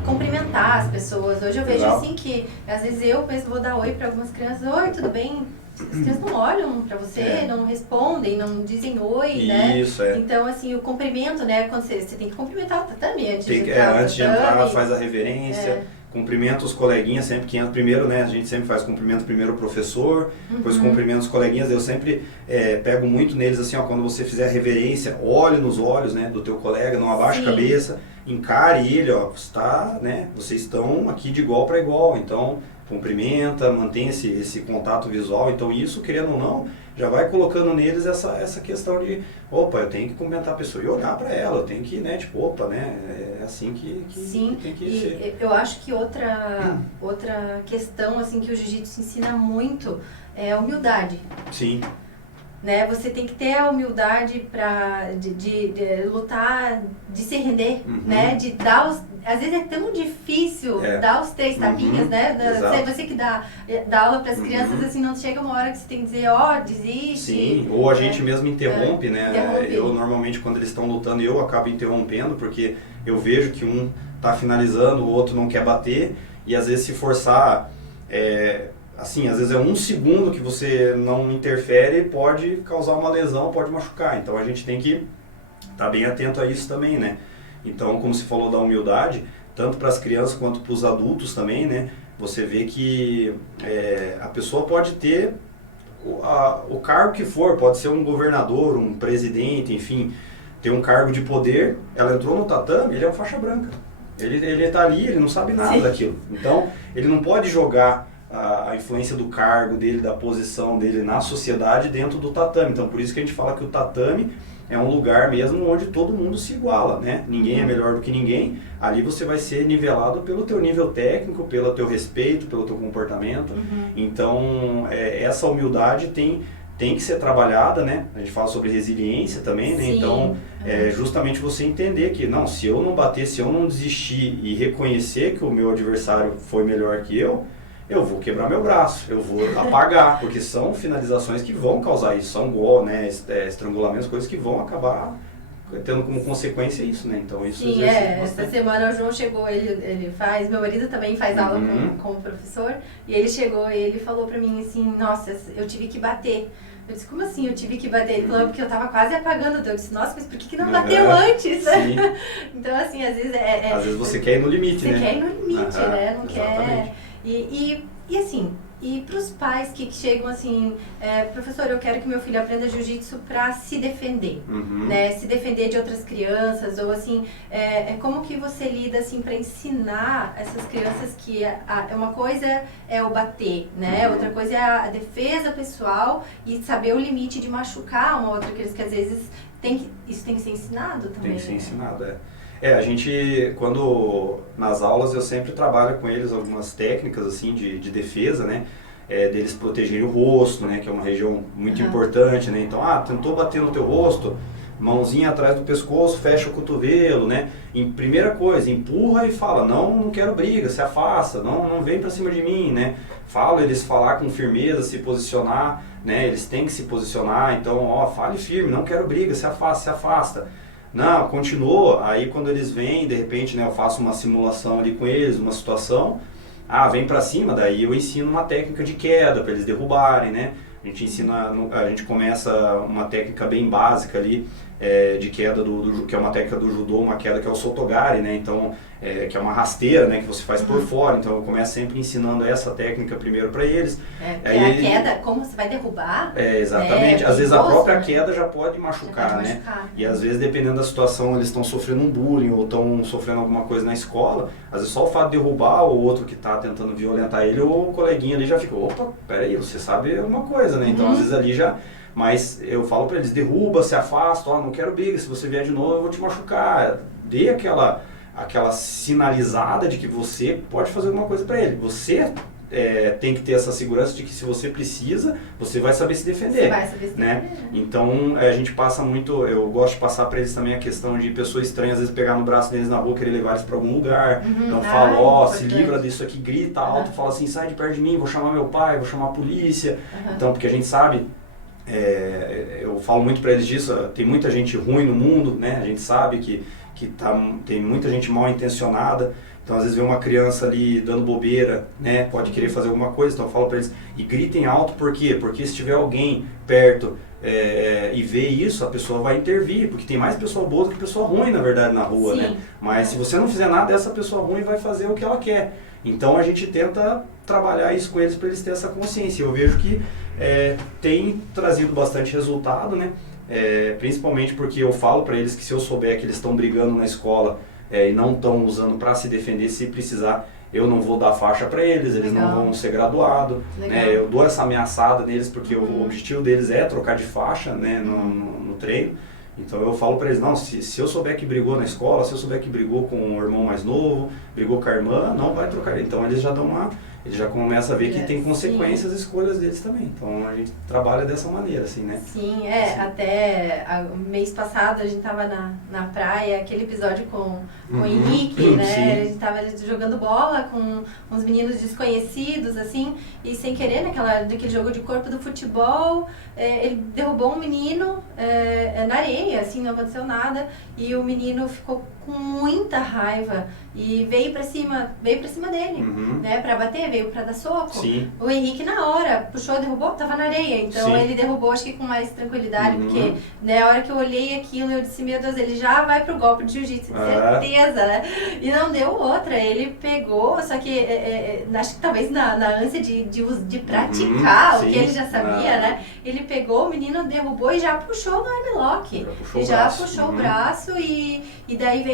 cumprimentar as pessoas. Hoje eu vejo assim que, às vezes eu mesmo vou dar oi para algumas crianças. Oi, tudo bem? As crianças não olham para você, não respondem, não dizem oi, né? Isso, Então, assim, o cumprimento, né? Quando você tem que cumprimentar o tatame antes de entrar, faz a reverência, cumprimenta os coleguinhas sempre que entra. Primeiro, né? A gente sempre faz cumprimento primeiro o professor, depois cumprimenta os coleguinhas. Eu sempre pego muito neles, assim, ó, quando você fizer a reverência, olhe nos olhos, né, do teu colega, não abaixe a cabeça, encare ele, ó, vocês estão aqui de igual para igual, então... cumprimenta, mantém esse contato visual. Então isso, querendo ou não, já vai colocando neles essa questão de, opa, eu tenho que cumprimentar a pessoa e olhar para ela, eu tenho que, né, tipo, opa, né, é assim que tem que ser. Eu acho que outra questão, assim, que o jiu-jitsu ensina muito é a humildade. Sim. Né? Você tem que ter a humildade de lutar, de se render, né? De dar às vezes é tão difícil dar os 3 tapinhas, né? Você que dá aula para as crianças, assim, não chega uma hora que você tem que dizer, desiste. Sim, ou a gente mesmo interrompe, né? Eu normalmente, quando eles estão lutando, eu acabo interrompendo, porque eu vejo que um tá finalizando, o outro não quer bater, e às vezes se forçar... assim, às vezes é 1 segundo que você não interfere, pode causar uma lesão, pode machucar. Então a gente tem que estar bem atento a isso também, né? Então, como você falou da humildade, tanto para as crianças quanto para os adultos também, né? Você vê que a pessoa pode ter o cargo que for, pode ser um governador, um presidente, enfim, ter um cargo de poder. Ela entrou no tatame, ele é um faixa branca. Ele está ali, ele não sabe nada daquilo. Então, ele não pode jogar a influência do cargo dele, da posição dele na sociedade dentro do tatame. Então, por isso que a gente fala que o tatame é um lugar mesmo onde todo mundo se iguala, né? Ninguém é melhor do que ninguém. Ali você vai ser nivelado pelo teu nível técnico, pelo teu respeito, pelo teu comportamento. Então, essa humildade tem que ser trabalhada, né? A gente fala sobre resiliência também, né? Então, justamente você entender que, não, se eu não bater, se eu não desistir e reconhecer que o meu adversário foi melhor que eu vou quebrar meu braço, eu vou apagar, porque são finalizações que vão causar isso, são gol, né, estrangulamentos, coisas que vão acabar tendo como consequência isso, né? Então isso... Sim, essa semana o João chegou, ele faz, meu marido também faz aula com o professor, e ele chegou e ele falou pra mim assim, nossa, eu tive que bater. Eu disse, como assim eu tive que bater? Ele falou, porque eu tava quase apagando. Eu disse, nossa, mas por que não bateu antes? Então, assim, às vezes às vezes você quer ir no limite, né? Você quer ir no limite, né? Não exatamente. Quer... E assim, e para os pais que chegam assim, professor, eu quero que meu filho aprenda jiu-jitsu para se defender, né? Se defender de outras crianças, ou assim, como que você lida assim para ensinar essas crianças que uma coisa é o bater, né? Outra coisa é a defesa pessoal e saber o limite de machucar uma outra criança, que às vezes isso tem que ser ensinado também. Tem que ser ensinado, a gente, quando nas aulas eu sempre trabalho com eles algumas técnicas assim de defesa, né? Deles protegerem o rosto, né? Que é uma região muito importante, né? Então, tentou bater no teu rosto, mãozinha atrás do pescoço, fecha o cotovelo, né? Primeira coisa, empurra e fala, não quero briga, se afasta, não vem pra cima de mim, né? Eles falar com firmeza, se posicionar, né? Eles têm que se posicionar, então, fale firme, não quero briga, se afasta. Não, continuou, aí quando eles vêm, de repente, né, eu faço uma simulação ali com eles, uma situação, vem pra cima, daí eu ensino uma técnica de queda para eles derrubarem, né? A gente começa uma técnica bem básica ali, de queda, que é uma técnica do judô, uma queda que é o sotogari, né? Então, que é uma rasteira, né? Que você faz por fora. Então, eu começo sempre ensinando essa técnica primeiro para eles. Aí, a queda, como você vai derrubar? Exatamente. Às vezes a própria queda já pode machucar, né? Machucar. E às vezes, dependendo da situação, eles estão sofrendo um bullying ou estão sofrendo alguma coisa na escola. Às vezes só o fato de derrubar o outro que está tentando violentar ele, o coleguinha ali já fica, opa, peraí, você sabe alguma coisa, né? Então, às vezes ali já... Mas eu falo para eles, derruba, se afasta, não quero briga, se você vier de novo eu vou te machucar. Dê aquela sinalizada de que você pode fazer alguma coisa para ele. Você tem que ter essa segurança de que se você precisa, você vai saber se defender. Você vai saber se defender. Né? Então a gente passa muito, eu gosto de passar para eles também a questão de pessoas estranhas, às vezes pegar no braço deles na rua, querer levar eles para algum lugar. Então fala, se livra disso aqui, grita alto, fala assim, sai de perto de mim, vou chamar meu pai, vou chamar a polícia. Então, porque a gente sabe... eu falo muito para eles disso, tem muita gente ruim no mundo, né? A gente sabe que tem muita gente mal intencionada, então às vezes vê uma criança ali dando bobeira, né? Pode querer fazer alguma coisa, então eu falo para eles, e gritem alto, por quê? Porque se tiver alguém perto e ver isso, a pessoa vai intervir, porque tem mais pessoa boa do que pessoa ruim, na verdade, na rua, né? Mas se você não fizer nada, essa pessoa ruim vai fazer o que ela quer. Então a gente tenta trabalhar isso com eles para eles terem essa consciência. Eu vejo que tem trazido bastante resultado, né? Principalmente porque eu falo para eles que se eu souber que eles estão brigando na escola e não estão usando para se defender, se precisar, eu não vou dar faixa para eles, eles não vão ser graduados, né? Eu dou essa ameaçada neles porque o objetivo deles é trocar de faixa, né, no treino. Então eu falo para eles, não, se eu souber que brigou na escola, se eu souber que brigou com o irmão mais novo, brigou com a irmã, não vai trocar. Então eles já eles já começam a ver que tem consequências as escolhas deles também. Então a gente trabalha dessa maneira, assim, né? Sim, até mês passado a gente tava na praia, aquele episódio com o Henrique, né? Sim. A gente tava jogando bola com uns meninos desconhecidos, assim, e sem querer, naquele jogo de corpo do futebol, ele derrubou um menino na areia, assim, não aconteceu nada, e o menino ficou com muita raiva e veio pra cima dele, né, pra bater, veio pra dar soco. Sim. O Henrique na hora puxou, derrubou, tava na areia, então ele derrubou acho que com mais tranquilidade, porque na hora que eu olhei aquilo eu disse, meu Deus, ele já vai pro golpe de jiu-jitsu, certeza, né? E não deu outra, ele pegou, só que acho que talvez na ânsia de praticar o que ele já sabia, né? Ele pegou, o menino derrubou e já puxou no armlock. Já puxou o braço e daí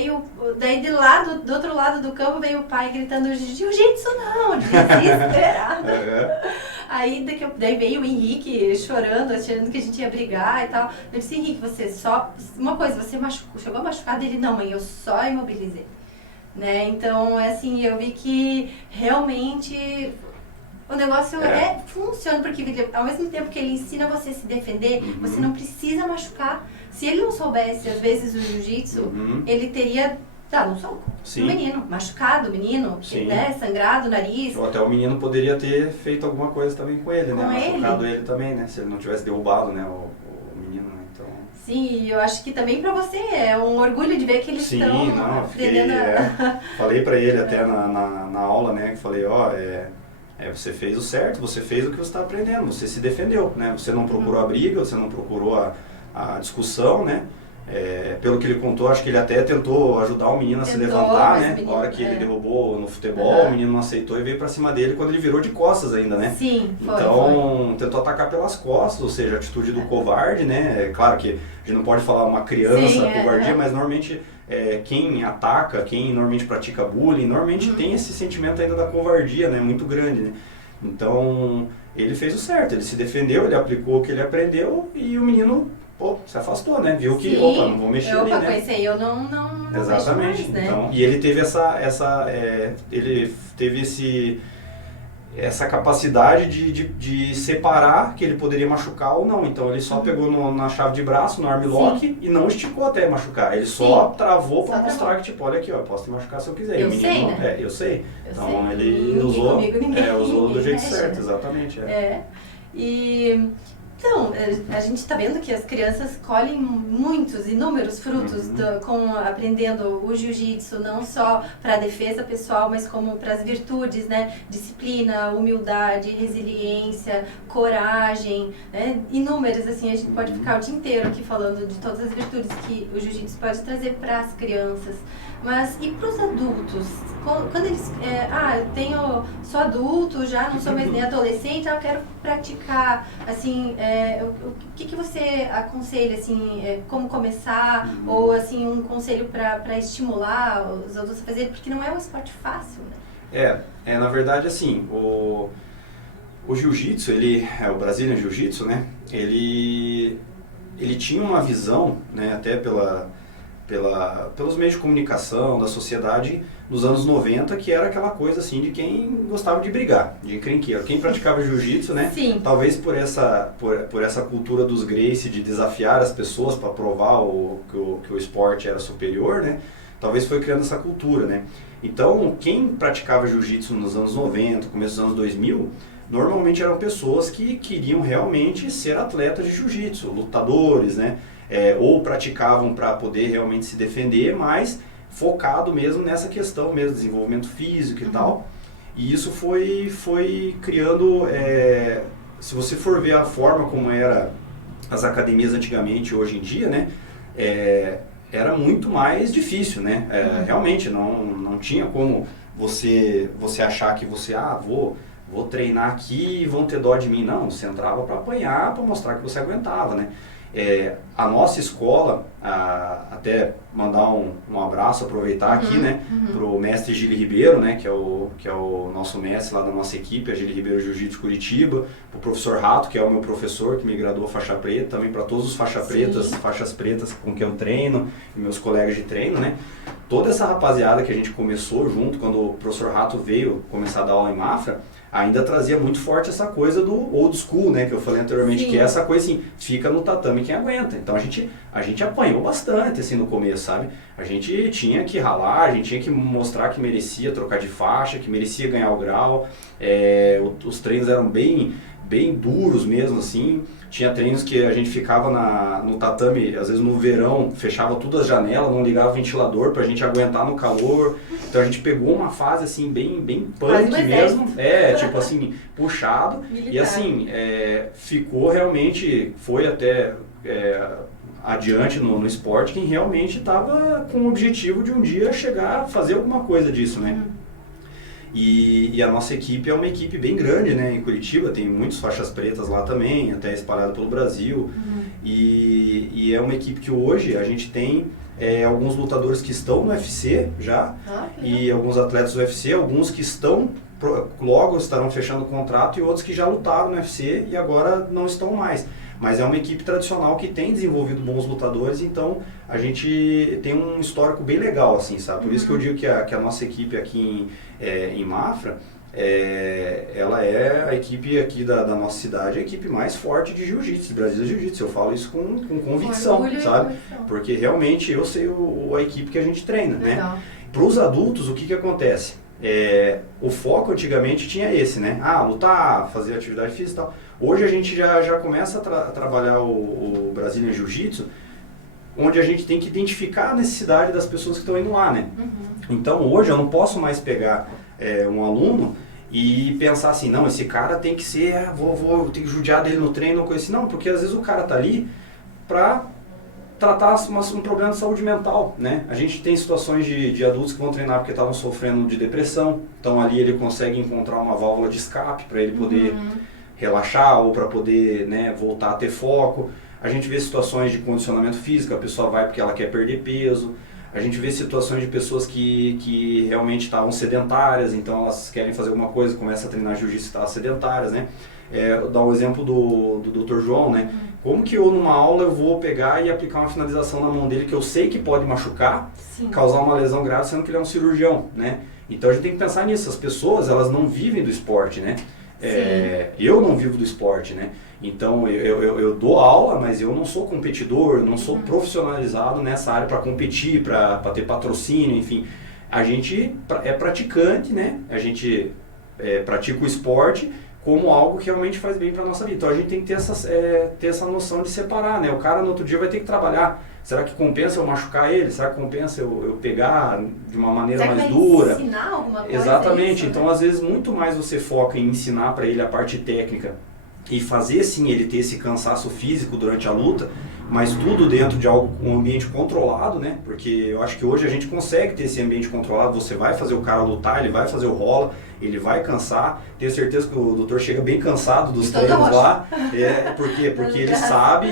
do outro lado do campo veio o pai gritando, jiu-jitsu não, desesperado. Aí daí veio o Henrique chorando, achando que a gente ia brigar e tal. Eu disse, Henrique, você uma coisa, você chegou a machucar dele? Não, mãe, eu só imobilizei. Né? Então, assim, eu vi que realmente o negócio funciona, porque ao mesmo tempo que ele ensina você a se defender, você não precisa machucar. Se ele não soubesse, às vezes, o jiu-jitsu, ele teria dado um soco no menino, machucado o menino, né, sangrado o nariz. Ou até o menino poderia ter feito alguma coisa também com ele, né? Machucado ele também, né? Se ele não tivesse derrubado, né, o menino, né? Então... Sim, eu acho que também pra você é um orgulho de ver que eles estão aprendendo Falei pra ele até na aula, né, que falei, você fez o certo, você fez o que você está aprendendo, você se defendeu, né? Você não procurou a briga, você não procurou a discussão, né? Pelo que ele contou, acho que ele até tentou ajudar o menino a se levantar, né? A hora que ele derrubou no futebol, o menino não aceitou e veio pra cima dele quando ele virou de costas ainda, né? Sim, Então, tentou atacar pelas costas, ou seja, a atitude do covarde, né? É claro que a gente não pode falar uma criança covardia, mas normalmente quem ataca, quem normalmente pratica bullying, normalmente tem esse sentimento ainda da covardia, né? Muito grande, né? Então, ele fez o certo, ele se defendeu, ele aplicou o que ele aprendeu e o menino se afastou, né? Viu que, não vou mexer ali, né? Com esse aí eu não Exatamente. Mais, né? Então, e ele teve essa capacidade de separar que ele poderia machucar ou não. Então ele só pegou na chave de braço, no armlock, e não esticou até machucar. Ele só travou para mostrar que, tipo, olha aqui, ó, eu posso te machucar se eu quiser. Eu sei, né? Eu sei. Então ele usou do jeito certo, exatamente. E Então, a gente está vendo que as crianças colhem inúmeros frutos aprendendo o jiu-jitsu, não só para a defesa pessoal, mas como para as virtudes, né? Disciplina, humildade, resiliência, coragem, né? Inúmeras, assim, a gente pode ficar o dia inteiro aqui falando de todas as virtudes que o jiu-jitsu pode trazer para as crianças. Mas e para os adultos? Quando eles, sou adulto, já não sou mais nem adolescente, eu quero praticar, assim, o que você aconselha, assim, como começar, ou assim, um conselho para estimular os adultos a fazer, porque não é um esporte fácil, né? Na verdade, assim, o jiu-jitsu, o Brazilian Jiu-Jitsu, né, ele tinha uma visão, né, até pelos meios de comunicação, da sociedade nos anos 90, que era aquela coisa assim de quem gostava de brigar, de encrenqueiro. Quem praticava jiu-jitsu, né? Sim. Talvez por essa cultura dos Gracie de desafiar as pessoas para provar que o esporte era superior, né? Talvez foi criando essa cultura, né? Então, quem praticava jiu-jitsu nos anos 90, começo dos anos 2000, normalmente eram pessoas que queriam realmente ser atletas de jiu-jitsu, lutadores, né? Ou praticavam para poder realmente se defender, mas focado mesmo nessa questão mesmo, desenvolvimento físico e tal. E isso foi criando, se você for ver a forma como era as academias antigamente, hoje em dia, né, era muito mais difícil, né? Realmente não tinha como você achar que você, vou treinar aqui e vão ter dó de mim. Não, você entrava para apanhar, para mostrar que você aguentava, né? A nossa escola, até mandar um abraço, aproveitar aqui, né, pro mestre Gili Ribeiro, né, que é o nosso mestre lá da nossa equipe, a Gili Ribeiro Jiu-Jitsu Curitiba, pro professor Rato, que é o meu professor, que me graduou faixa preta, também para todos os faixas pretas com quem eu treino, e meus colegas de treino, né, toda essa rapaziada que a gente começou junto, quando o professor Rato veio começar a dar aula em Mafra, ainda trazia muito forte essa coisa do old school, né, que eu falei anteriormente, que é essa coisa assim, fica no tatame quem aguenta. Então a gente apanhou bastante assim no começo, sabe? A gente tinha que ralar, a gente tinha que mostrar que merecia trocar de faixa, que merecia ganhar o grau. Os treinos eram bem duros mesmo, assim. Tinha treinos que a gente ficava no tatame, às vezes no verão, fechava todas as janelas, não ligava o ventilador pra gente aguentar no calor. Então a gente pegou uma fase assim, bem punk mesmo. Tipo assim, puxado. Militar. E assim, ficou realmente, foi até adiante no esporte quem realmente estava com o objetivo de um dia chegar a fazer alguma coisa disso, né? E a nossa equipe é uma equipe bem grande, né? Em Curitiba tem muitas faixas pretas lá também, até espalhado pelo Brasil. E é uma equipe que hoje a gente tem alguns lutadores que estão no UFC já, e alguns atletas do UFC, alguns que logo estarão fechando o contrato, e outros que já lutaram no UFC e agora não estão mais. Mas é uma equipe tradicional que tem desenvolvido bons lutadores, então a gente tem um histórico bem legal, assim, sabe? Por isso que eu digo que a nossa equipe aqui em Mafra, ela é a equipe aqui da nossa cidade, a equipe mais forte de jiu-jitsu, de Brasília Jiu-Jitsu. Eu falo isso com convicção, sabe? Porque realmente eu sei a equipe que a gente treina, né? Para os adultos, o que acontece? O foco antigamente tinha esse, né? Lutar, fazer atividade física e tal. Hoje a gente já começa a trabalhar o Brazilian Jiu-Jitsu, onde a gente tem que identificar a necessidade das pessoas que estão indo lá, né? Então hoje eu não posso mais pegar um aluno e pensar assim, não, esse cara tem que ser, vou ter que judiar dele no treino ou coisa assim. Não, porque às vezes o cara tá ali para tratar um problema de saúde mental, né? A gente tem situações de adultos que vão treinar porque estavam sofrendo de depressão, então ali ele consegue encontrar uma válvula de escape para ele poder relaxar ou para poder, né, voltar a ter foco. A gente vê situações de condicionamento físico, a pessoa vai porque ela quer perder peso. A gente vê situações de pessoas que realmente estavam sedentárias, então elas querem fazer alguma coisa, começam a treinar jiu-jitsu e estavam sedentárias, né? Dar o exemplo do Dr. João, né? Como que eu numa aula eu vou pegar e aplicar uma finalização na mão dele que eu sei que pode machucar, causar uma lesão grave, sendo que ele é um cirurgião, né? Então a gente tem que pensar nisso, as pessoas elas não vivem do esporte, né? Eu não vivo do esporte, né? Então eu dou aula, mas eu não sou competidor, não sou profissionalizado nessa área para competir, para ter patrocínio, enfim. A gente é praticante, né? A gente pratica o esporte como algo que realmente faz bem para a nossa vida. Então a gente tem que ter essa noção de separar, né? O cara no outro dia vai ter que trabalhar. Será que compensa eu machucar ele? Será que compensa eu pegar de uma maneira mais dura? Ensinar alguma coisa? Exatamente. Isso, então, né? às vezes, muito mais você foca em ensinar para ele a parte técnica e fazer, sim, ele ter esse cansaço físico durante a luta, mas tudo dentro de um ambiente controlado, né? Porque eu acho que hoje a gente consegue ter esse ambiente controlado. Você vai fazer o cara lutar, ele vai fazer o rola, ele vai cansar. Tenho certeza que o doutor chega bem cansado dos treinos lá. Por quê? Porque ele sabe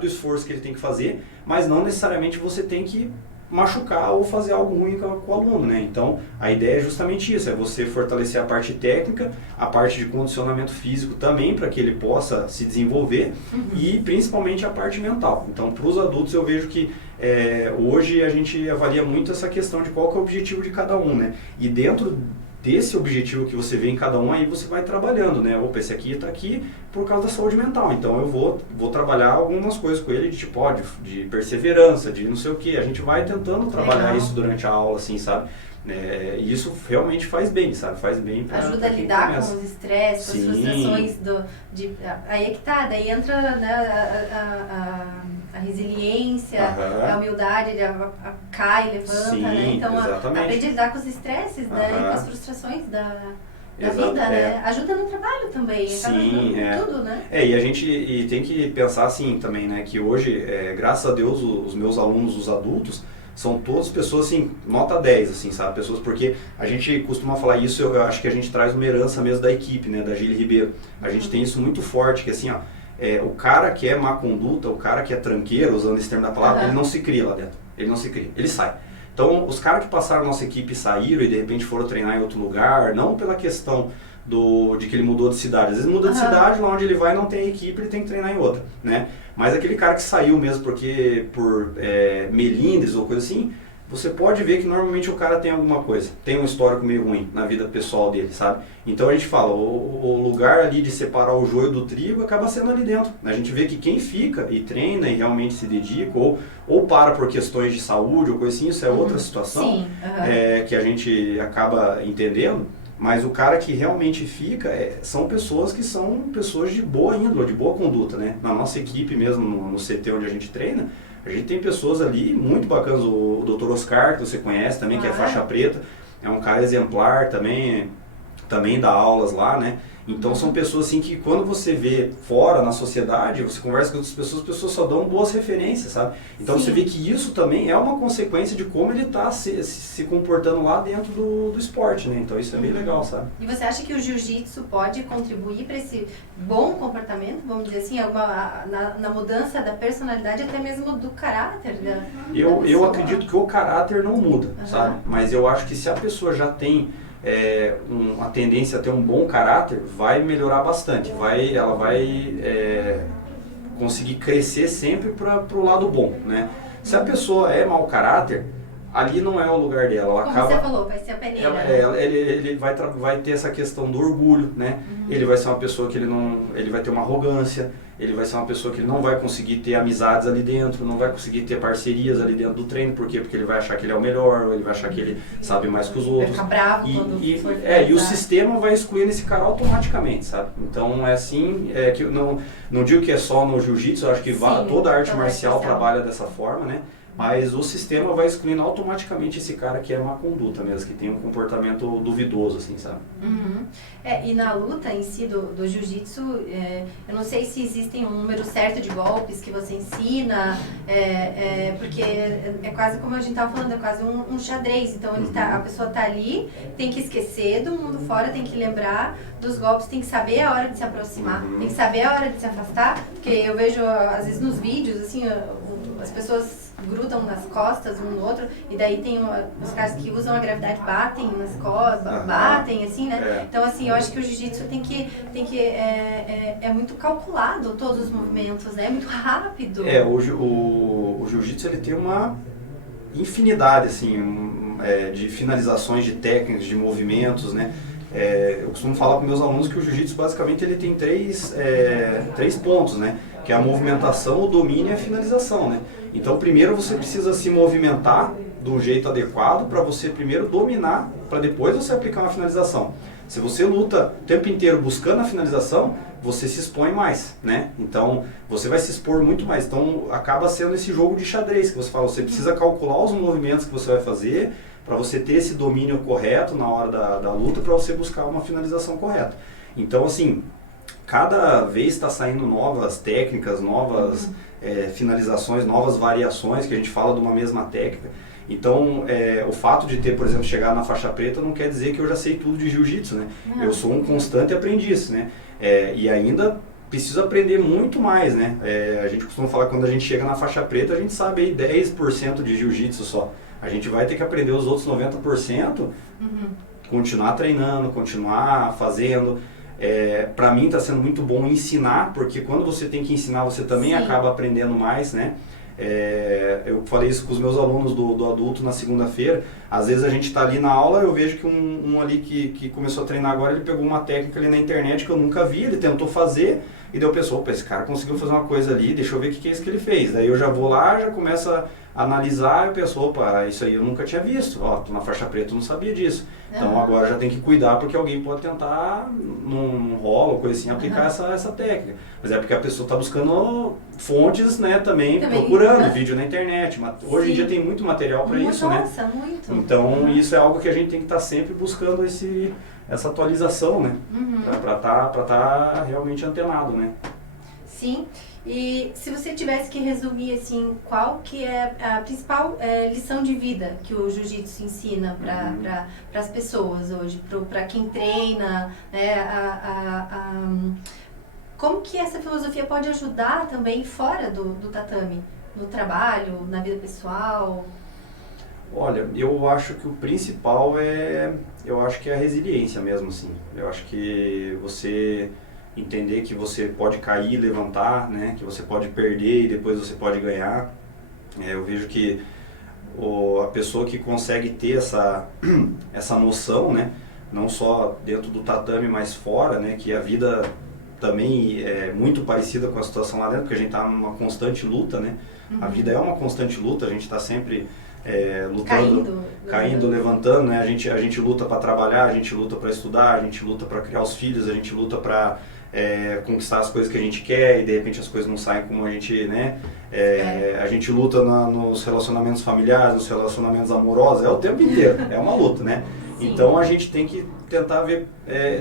do esforço que ele tem que fazer, mas não necessariamente você tem que machucar ou fazer algo ruim com o aluno, né? Então, a ideia é justamente isso, é você fortalecer a parte técnica, a parte de condicionamento físico também, para que ele possa se desenvolver, e principalmente a parte mental. Então, para os adultos, eu vejo que hoje a gente avalia muito essa questão de qual que é o objetivo de cada um, né? E dentro desse objetivo que você vê em cada um, aí você vai trabalhando, né? Opa, esse aqui está aqui por causa da saúde mental, então eu vou trabalhar algumas coisas com ele de tipo, de perseverança, de não sei o que. A gente vai tentando trabalhar isso durante a aula, assim, sabe? E isso realmente faz bem, sabe? Faz bem pra ajuda a lidar com os estresses, com as frustrações aí é que tá, daí entra, né, a resiliência, a humildade, cai, levanta, sim, né? Então exatamente. aprende a lidar com os estresses, né? E com as frustrações da vida, né? Ajuda no trabalho também, sim, tudo, né? E a gente tem que pensar assim também, né? Que hoje, graças a Deus, os meus alunos, os adultos, são todas pessoas, assim, nota 10, assim, sabe? Pessoas, porque a gente costuma falar isso, eu acho que a gente traz uma herança mesmo da equipe, né? Da Gili Ribeiro. A gente tem isso muito forte, que assim, ó, o cara que é má conduta, o cara que é tranqueiro, usando esse termo da palavra, ele não se cria lá dentro. Ele não se cria, ele sai. Então, os caras que passaram a nossa equipe e saíram e de repente foram treinar em outro lugar, não pela questão de que ele mudou de cidade. Às vezes muda de cidade, lá onde ele vai não tem equipe, ele tem que treinar em outra, né? Mas aquele cara que saiu mesmo por melindres ou coisa assim, você pode ver que normalmente o cara tem alguma coisa, tem um histórico meio ruim na vida pessoal dele, sabe? Então a gente fala, o lugar ali de separar o joio do trigo acaba sendo ali dentro. A gente vê que quem fica e treina e realmente se dedica, ou para por questões de saúde ou coisa assim, isso é outra situação. Que a gente acaba entendendo. Mas o cara que realmente fica são pessoas que são pessoas de boa índole, de boa conduta, né? Na nossa equipe mesmo, no CT onde a gente treina, a gente tem pessoas ali muito bacanas. O Dr. Oscar, que você conhece também, que é faixa preta, é um cara exemplar também dá aulas lá, né? Então são pessoas assim que quando você vê fora na sociedade, você conversa com outras pessoas, as pessoas só dão boas referências, sabe? Então você vê que isso também é uma consequência de como ele está se comportando lá dentro do esporte, né? Então isso é bem legal, sabe? E você acha que o jiu-jitsu pode contribuir para esse bom comportamento, vamos dizer assim, na mudança da personalidade, até mesmo do caráter da Eu acredito que o caráter não muda, sabe? Mas eu acho que se a pessoa já tem uma tendência a ter um bom caráter, vai melhorar bastante, ela vai conseguir crescer sempre para o lado bom, né? Se a pessoa é mau caráter, ali não é o lugar dela. Como você falou, vai ser a peneira. Ele vai ter essa questão do orgulho, né? Ele vai ser uma pessoa que ele vai ter uma arrogância, ele vai ser uma pessoa que ele não vai conseguir ter amizades ali dentro, não vai conseguir ter parcerias ali dentro do treino. Por quê? Porque ele vai achar que ele é o melhor, ele vai achar que ele sabe mais que os outros. Vai ficar bravo e o sistema vai excluindo esse cara automaticamente, sabe? Então é assim, que eu não digo que é só no jiu-jitsu, eu acho que toda arte marcial trabalha dessa forma, né? Mas o sistema vai excluindo automaticamente esse cara que é má conduta mesmo, que tem um comportamento duvidoso, assim, sabe? E na luta em si do jiu-jitsu, eu não sei se existem um número certo de golpes que você ensina, porque é quase como a gente estava falando, é quase um xadrez. Então a pessoa está ali, tem que esquecer do mundo fora, tem que lembrar dos golpes, tem que saber a hora de se aproximar, tem que saber a hora de se afastar, porque eu vejo às vezes nos vídeos, assim, as pessoas grudam nas costas um no outro, e daí tem os caras que usam a gravidade, batem nas costas, batem, assim, né? Então, assim, eu acho que o jiu-jitsu é muito calculado, todos os movimentos, né? É muito rápido. O jiu-jitsu, ele tem uma infinidade, assim, de finalizações, de técnicas, de movimentos, né? Eu costumo falar para meus alunos que o jiu-jitsu, basicamente, ele tem três pontos, né? Que é a movimentação, o domínio e a finalização, né? Então, primeiro você precisa se movimentar de um jeito adequado para você primeiro dominar, para depois você aplicar uma finalização. Se você luta o tempo inteiro buscando a finalização, você se expõe mais, né? Então, você vai se expor muito mais. Então, acaba sendo esse jogo de xadrez que você fala. Você precisa calcular os movimentos que você vai fazer para você ter esse domínio correto na hora da luta, para você buscar uma finalização correta. Então, assim, cada vez está saindo novas técnicas, novas finalizações, novas variações, que a gente fala de uma mesma técnica. Então, o fato de ter, por exemplo, chegar na faixa preta não quer dizer que eu já sei tudo de jiu-jitsu, né? Eu sou um constante aprendiz, né? E ainda preciso aprender muito mais, né? A gente costuma falar que quando a gente chega na faixa preta, a gente sabe aí 10% de jiu-jitsu só. A gente vai ter que aprender os outros 90%, continuar treinando, continuar fazendo. Para mim está sendo muito bom ensinar, porque quando você tem que ensinar, você também acaba aprendendo mais, né? Eu falei isso com os meus alunos do adulto na segunda-feira. Às vezes a gente está ali na aula, eu vejo que um ali que começou a treinar agora, ele pegou uma técnica ali na internet que eu nunca vi, ele tentou fazer e deu pessoa, opa, esse cara conseguiu fazer uma coisa ali, deixa eu ver o que é isso que ele fez. Daí eu já vou lá, já começo a analisar e a pessoa, opa, isso aí eu nunca tinha visto, ó, tô na faixa preta, eu não sabia disso. Então agora já tem que cuidar, porque alguém pode tentar, num rolo, coisa assim, aplicar essa técnica. Mas é porque a pessoa está buscando fontes, né, também procurando vídeo na internet. Hoje em dia tem muito material para isso, né? Nossa, muito. Então isso é algo que a gente tem que estar sempre buscando essa atualização, né? Para tá realmente antenado, né? Sim. E se você tivesse que resumir, assim, qual que é a principal lição de vida que o jiu-jitsu ensina para as pessoas hoje, para quem treina, né, como que essa filosofia pode ajudar também fora do tatame, no trabalho, na vida pessoal? Olha, eu acho que o principal eu acho que é a resiliência mesmo, assim. Eu acho que você entender que você pode cair e levantar, né? Que você pode perder e depois você pode ganhar. Eu vejo que a pessoa que consegue ter essa noção, né? Não só dentro do tatame, mas fora, né? Que a vida também é muito parecida com a situação lá dentro, porque a gente está numa constante luta, né? A vida é uma constante luta, a gente está sempre lutando, caindo, levantando, né? A gente luta para trabalhar, a gente luta para estudar, a gente luta para criar os filhos, a gente luta para conquistar as coisas que a gente quer e de repente as coisas não saem como a gente, né? A gente luta nos relacionamentos familiares, nos relacionamentos amorosos, o tempo inteiro, é uma luta, né? Sim. Então a gente tem que tentar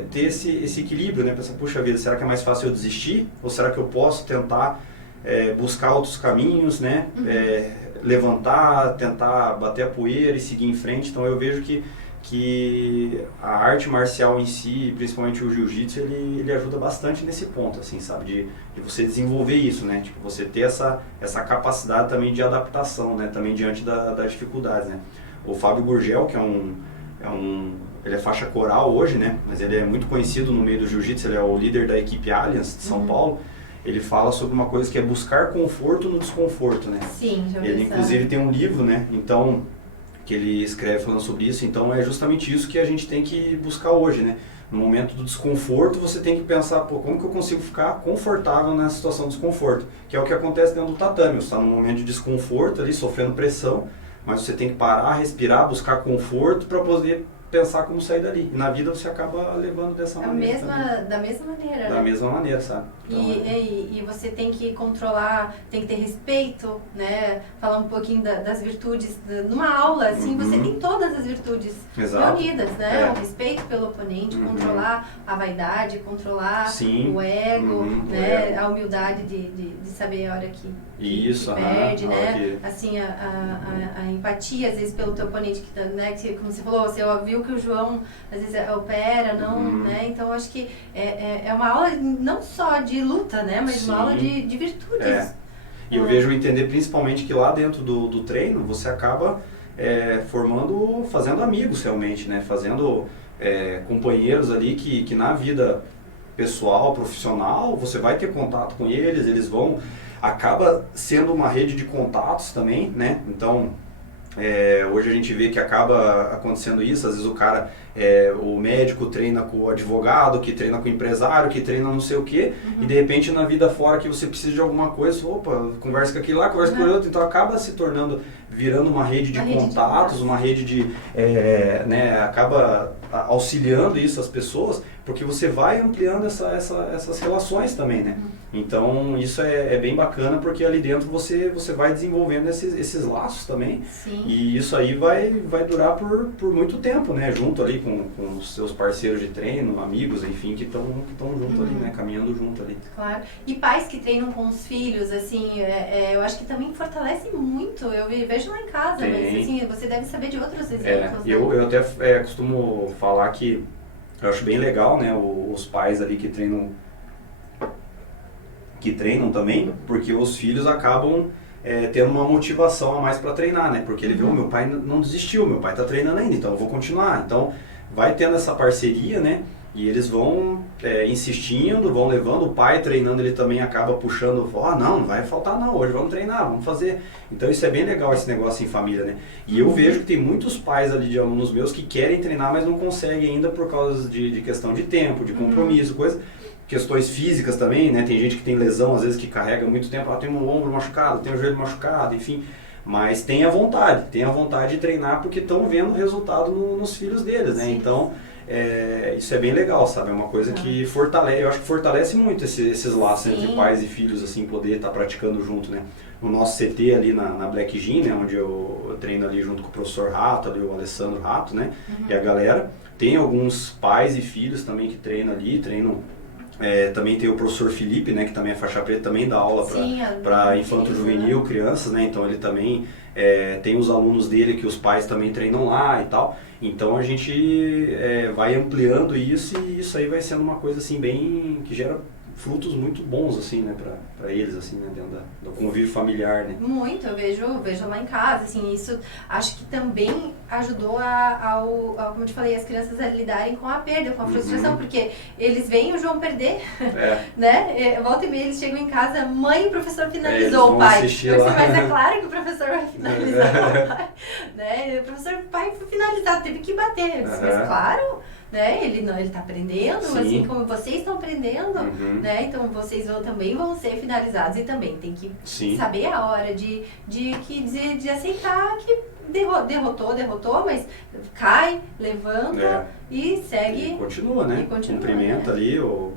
ter esse equilíbrio, né? Pensar, puxa vida, será que é mais fácil eu desistir? Ou será que eu posso tentar buscar outros caminhos, né? Levantar, tentar bater a poeira e seguir em frente. Então eu vejo que a arte marcial em si, principalmente o jiu-jitsu, ele ajuda bastante nesse ponto, assim, sabe? De você desenvolver isso, né? Tipo, você ter essa capacidade também de adaptação, né? Também diante das dificuldades, né? O Fábio Gurgel, que ele é faixa coral hoje, né? Mas ele é muito conhecido no meio do jiu-jitsu, ele é o líder da equipe Allianz de São Paulo. Ele fala sobre uma coisa que é buscar conforto no desconforto, né? Sim, já Ele inclusive tem um livro, né? Então, que ele escreve falando sobre isso. Então é justamente isso que a gente tem que buscar hoje, né? No momento do desconforto, você tem que pensar, pô, como que eu consigo ficar confortável nessa situação de desconforto? Que é o que acontece dentro do tatame. Você está num momento de desconforto ali, sofrendo pressão, mas você tem que parar, respirar, buscar conforto para poder pensar como sair dali. E na vida você acaba levando dessa maneira. Da mesma maneira, da né? mesma maneira, sabe? Então, e você tem que controlar, tem que ter respeito, né? Falar um pouquinho das virtudes. Numa aula, assim, você tem todas as virtudes reunidas, né? O respeito pelo oponente, controlar a vaidade, controlar o ego, né? A humildade de saber a hora que perde, né? Assim, a empatia, às vezes, pelo teu oponente, né? Que, como você falou, você viu que o João, às vezes, opera, né? Então, acho que é uma aula não só de luta, né? Mas uma aula de virtudes. E eu vejo entender principalmente que lá dentro do treino, você acaba fazendo amigos realmente, né? Fazendo companheiros ali que na vida pessoal, profissional, você vai ter contato com eles vão... Acaba sendo uma rede de contatos também, né? Então, Hoje a gente vê que acaba acontecendo isso, às vezes o cara, o médico treina com o advogado, que treina com o empresário, que treina não sei o quê, e de repente na vida fora que você precisa de alguma coisa, opa, conversa com aquele lá, conversa com o outro, então acaba se tornando, virando uma rede de contatos, uma rede de, acaba auxiliando isso às pessoas, porque você vai ampliando essas relações também, né? Então isso é bem bacana, porque ali dentro você vai desenvolvendo esses laços também. Sim. E isso aí vai durar por muito tempo, né? Junto ali com os seus parceiros de treino, amigos, enfim, que estão junto ali, né? Caminhando junto ali. Claro. E pais que treinam com os filhos, assim, eu acho que também fortalece muito. Eu vejo lá em casa, mas assim, você deve saber de outros exemplos. Né? Eu até costumo falar que eu acho bem legal, né? Os pais ali que treinam também, porque os filhos acabam tendo uma motivação a mais para treinar, né? Porque ele vê, meu pai não desistiu, meu pai está treinando ainda, então eu vou continuar. Então vai tendo essa parceria, né? E eles vão insistindo, vão levando, o pai treinando, ele também acaba puxando, não vai faltar não, hoje vamos treinar, vamos fazer. Então isso é bem legal, esse negócio em família, né? E eu vejo que tem muitos pais ali de alunos meus que querem treinar, mas não conseguem ainda por causa de questão de tempo, de compromisso, coisa. Questões físicas também, né? Tem gente que tem lesão, às vezes que carrega muito tempo, tem um ombro machucado, tem o joelho machucado, enfim. Mas tem a vontade de treinar porque estão vendo o resultado nos filhos deles, né? Sim. Então, isso é bem legal, sabe? É uma coisa que fortalece, eu acho que fortalece muito esses laços entre pais e filhos, assim, poder estar praticando junto, né? No nosso CT ali na Black Gym, né? Onde eu treino ali junto com o professor Rato, ali o Alessandro Rato, né? E a galera. Tem alguns pais e filhos também que treinam ali, também tem o professor Felipe, né, que também é faixa preta, também dá aula para infanto-juvenil, crianças, né, então ele também tem os alunos dele que os pais também treinam lá e tal, então a gente vai ampliando isso e isso aí vai sendo uma coisa assim bem, que gera frutos muito bons assim, né, para eles assim, né, dentro do convívio familiar, né. Muito, eu vejo lá em casa, assim, isso acho que também ajudou como eu te falei, as crianças a lidarem com a perda, com a frustração, porque eles veem o João perder, né, volta e meia eles chegam em casa, mãe, o professor finalizou, o pai, mas é claro que o professor vai finalizar, né, o professor pai foi finalizado, teve que bater, mas claro, né? Ele está aprendendo, assim como vocês estão aprendendo, né? Então vocês também vão ser finalizados e também tem que saber a hora de aceitar que derrotou, mas cai, levanta e segue. E continua, né? Cumprimenta ali o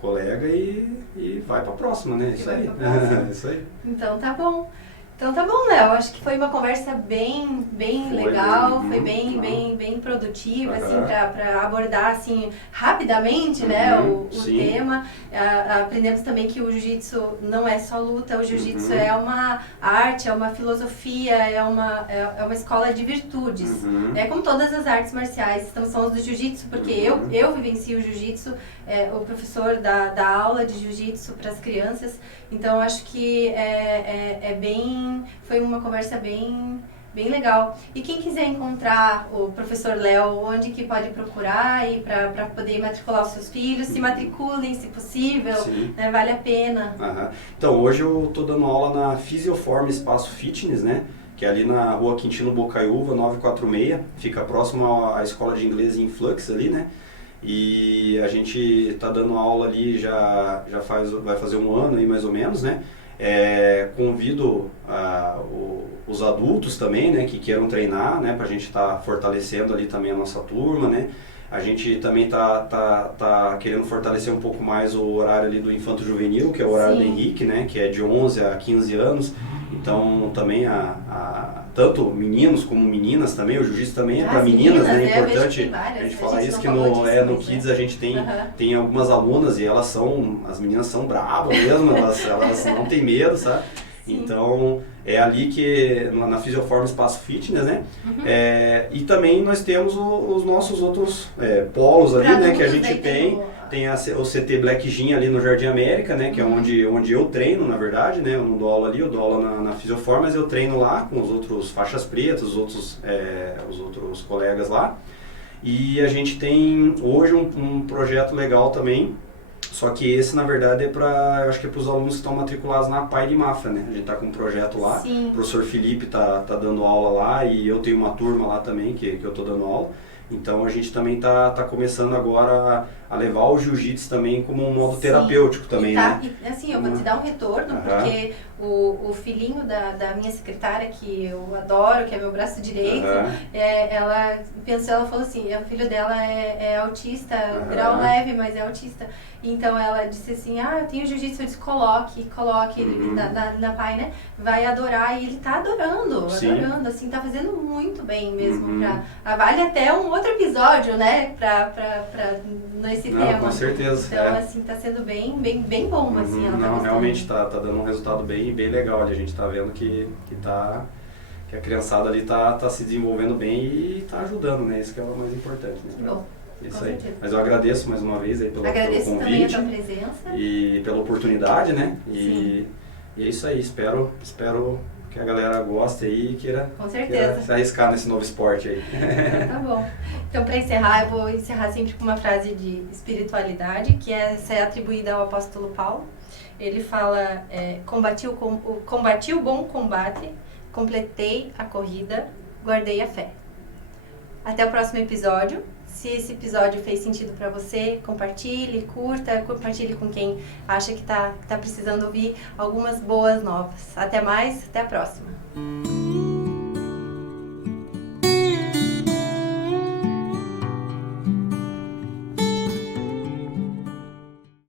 colega e vai para a próxima, né? Isso aí. Então tá bom. Léo, acho que foi uma conversa bem legal, foi bem produtiva, assim, para abordar, assim, rapidamente, né, o tema. Aprendemos também que o jiu-jitsu não é só luta, o jiu-jitsu é uma arte, é uma filosofia, é uma escola de virtudes. É como todas as artes marciais, estamos falando do jiu-jitsu, porque eu vivencio o jiu-jitsu, o professor da aula de jiu-jitsu para as crianças, então acho que foi uma conversa bem legal. E quem quiser encontrar o professor Léo, onde que pode procurar e para poder matricular os seus filhos, se matriculem se possível, né, vale a pena. Então hoje eu estou dando aula na Fisioform Espaço Fitness, né? Que é ali na Rua Quintino Bocaiúva, 946, fica próximo à escola de inglês Influx ali, né? E a gente está dando aula ali vai fazer um ano aí mais ou menos, né? Convido os adultos também, né, que queiram treinar, né, para a gente estar fortalecendo ali também a nossa turma, né. A gente também tá querendo fortalecer um pouco mais o horário ali do Infanto Juvenil, que é o horário do Henrique, né, que é de 11 a 15 anos. Então também tanto meninos como meninas também, o jiu-jitsu também é para meninas, né? É importante a gente falar isso, que no Kids a gente tem algumas alunas e as meninas são bravas mesmo, elas não têm medo, sabe? Então é ali que, na Fisioform Espaço Fitness, né? E também nós temos os nossos outros polos ali, né? Que a gente tem o CT Black Gym ali no Jardim América, né? Que é onde eu treino, na verdade, né? Eu não dou aula ali, eu dou aula na Fisioform, mas eu treino lá com os outros faixas pretas, os outros colegas lá. E a gente tem hoje um projeto legal também Só que esse, na verdade, eu acho que é para os alunos que estão matriculados na PAI de Mafra, né? A gente está com um projeto lá, Sim. o professor Felipe tá dando aula lá e eu tenho uma turma lá também que eu estou dando aula. Então a gente também tá começando agora a levar o jiu-jitsu também como um modo terapêutico também, né? E, assim, eu vou te dar um retorno, porque o filhinho da minha secretária, que eu adoro, que é meu braço direito, ela falou assim, o filho dela é autista, grau leve, mas é autista. Então ela disse assim, eu tenho jiu-jitsu, eu disse, coloque ele na PAI, né? Vai adorar, e ele tá adorando, assim, tá fazendo muito bem mesmo. Vale até um outro episódio, né, nesse tema. Com certeza. Então, assim, tá sendo bem bom, assim. Ela Não, realmente tá dando um resultado bem legal. A gente tá vendo que a criançada ali tá se desenvolvendo bem e tá ajudando, né? Isso que é o mais importante, né? Bom. Isso aí. Mas eu agradeço mais uma vez aí pelo convite. Agradeço também a tua presença. E pela oportunidade, né? E é isso aí. Espero que a galera goste aí e queira se arriscar nesse novo esporte aí. Então, tá bom. Então, para encerrar, eu vou encerrar sempre com uma frase de espiritualidade, que essa é atribuída ao apóstolo Paulo. Ele fala, combati o bom combate, completei a corrida, guardei a fé. Até o próximo episódio. Se esse episódio fez sentido para você, compartilhe, curta, compartilhe com quem acha que tá precisando ouvir algumas boas novas. Até mais, até a próxima.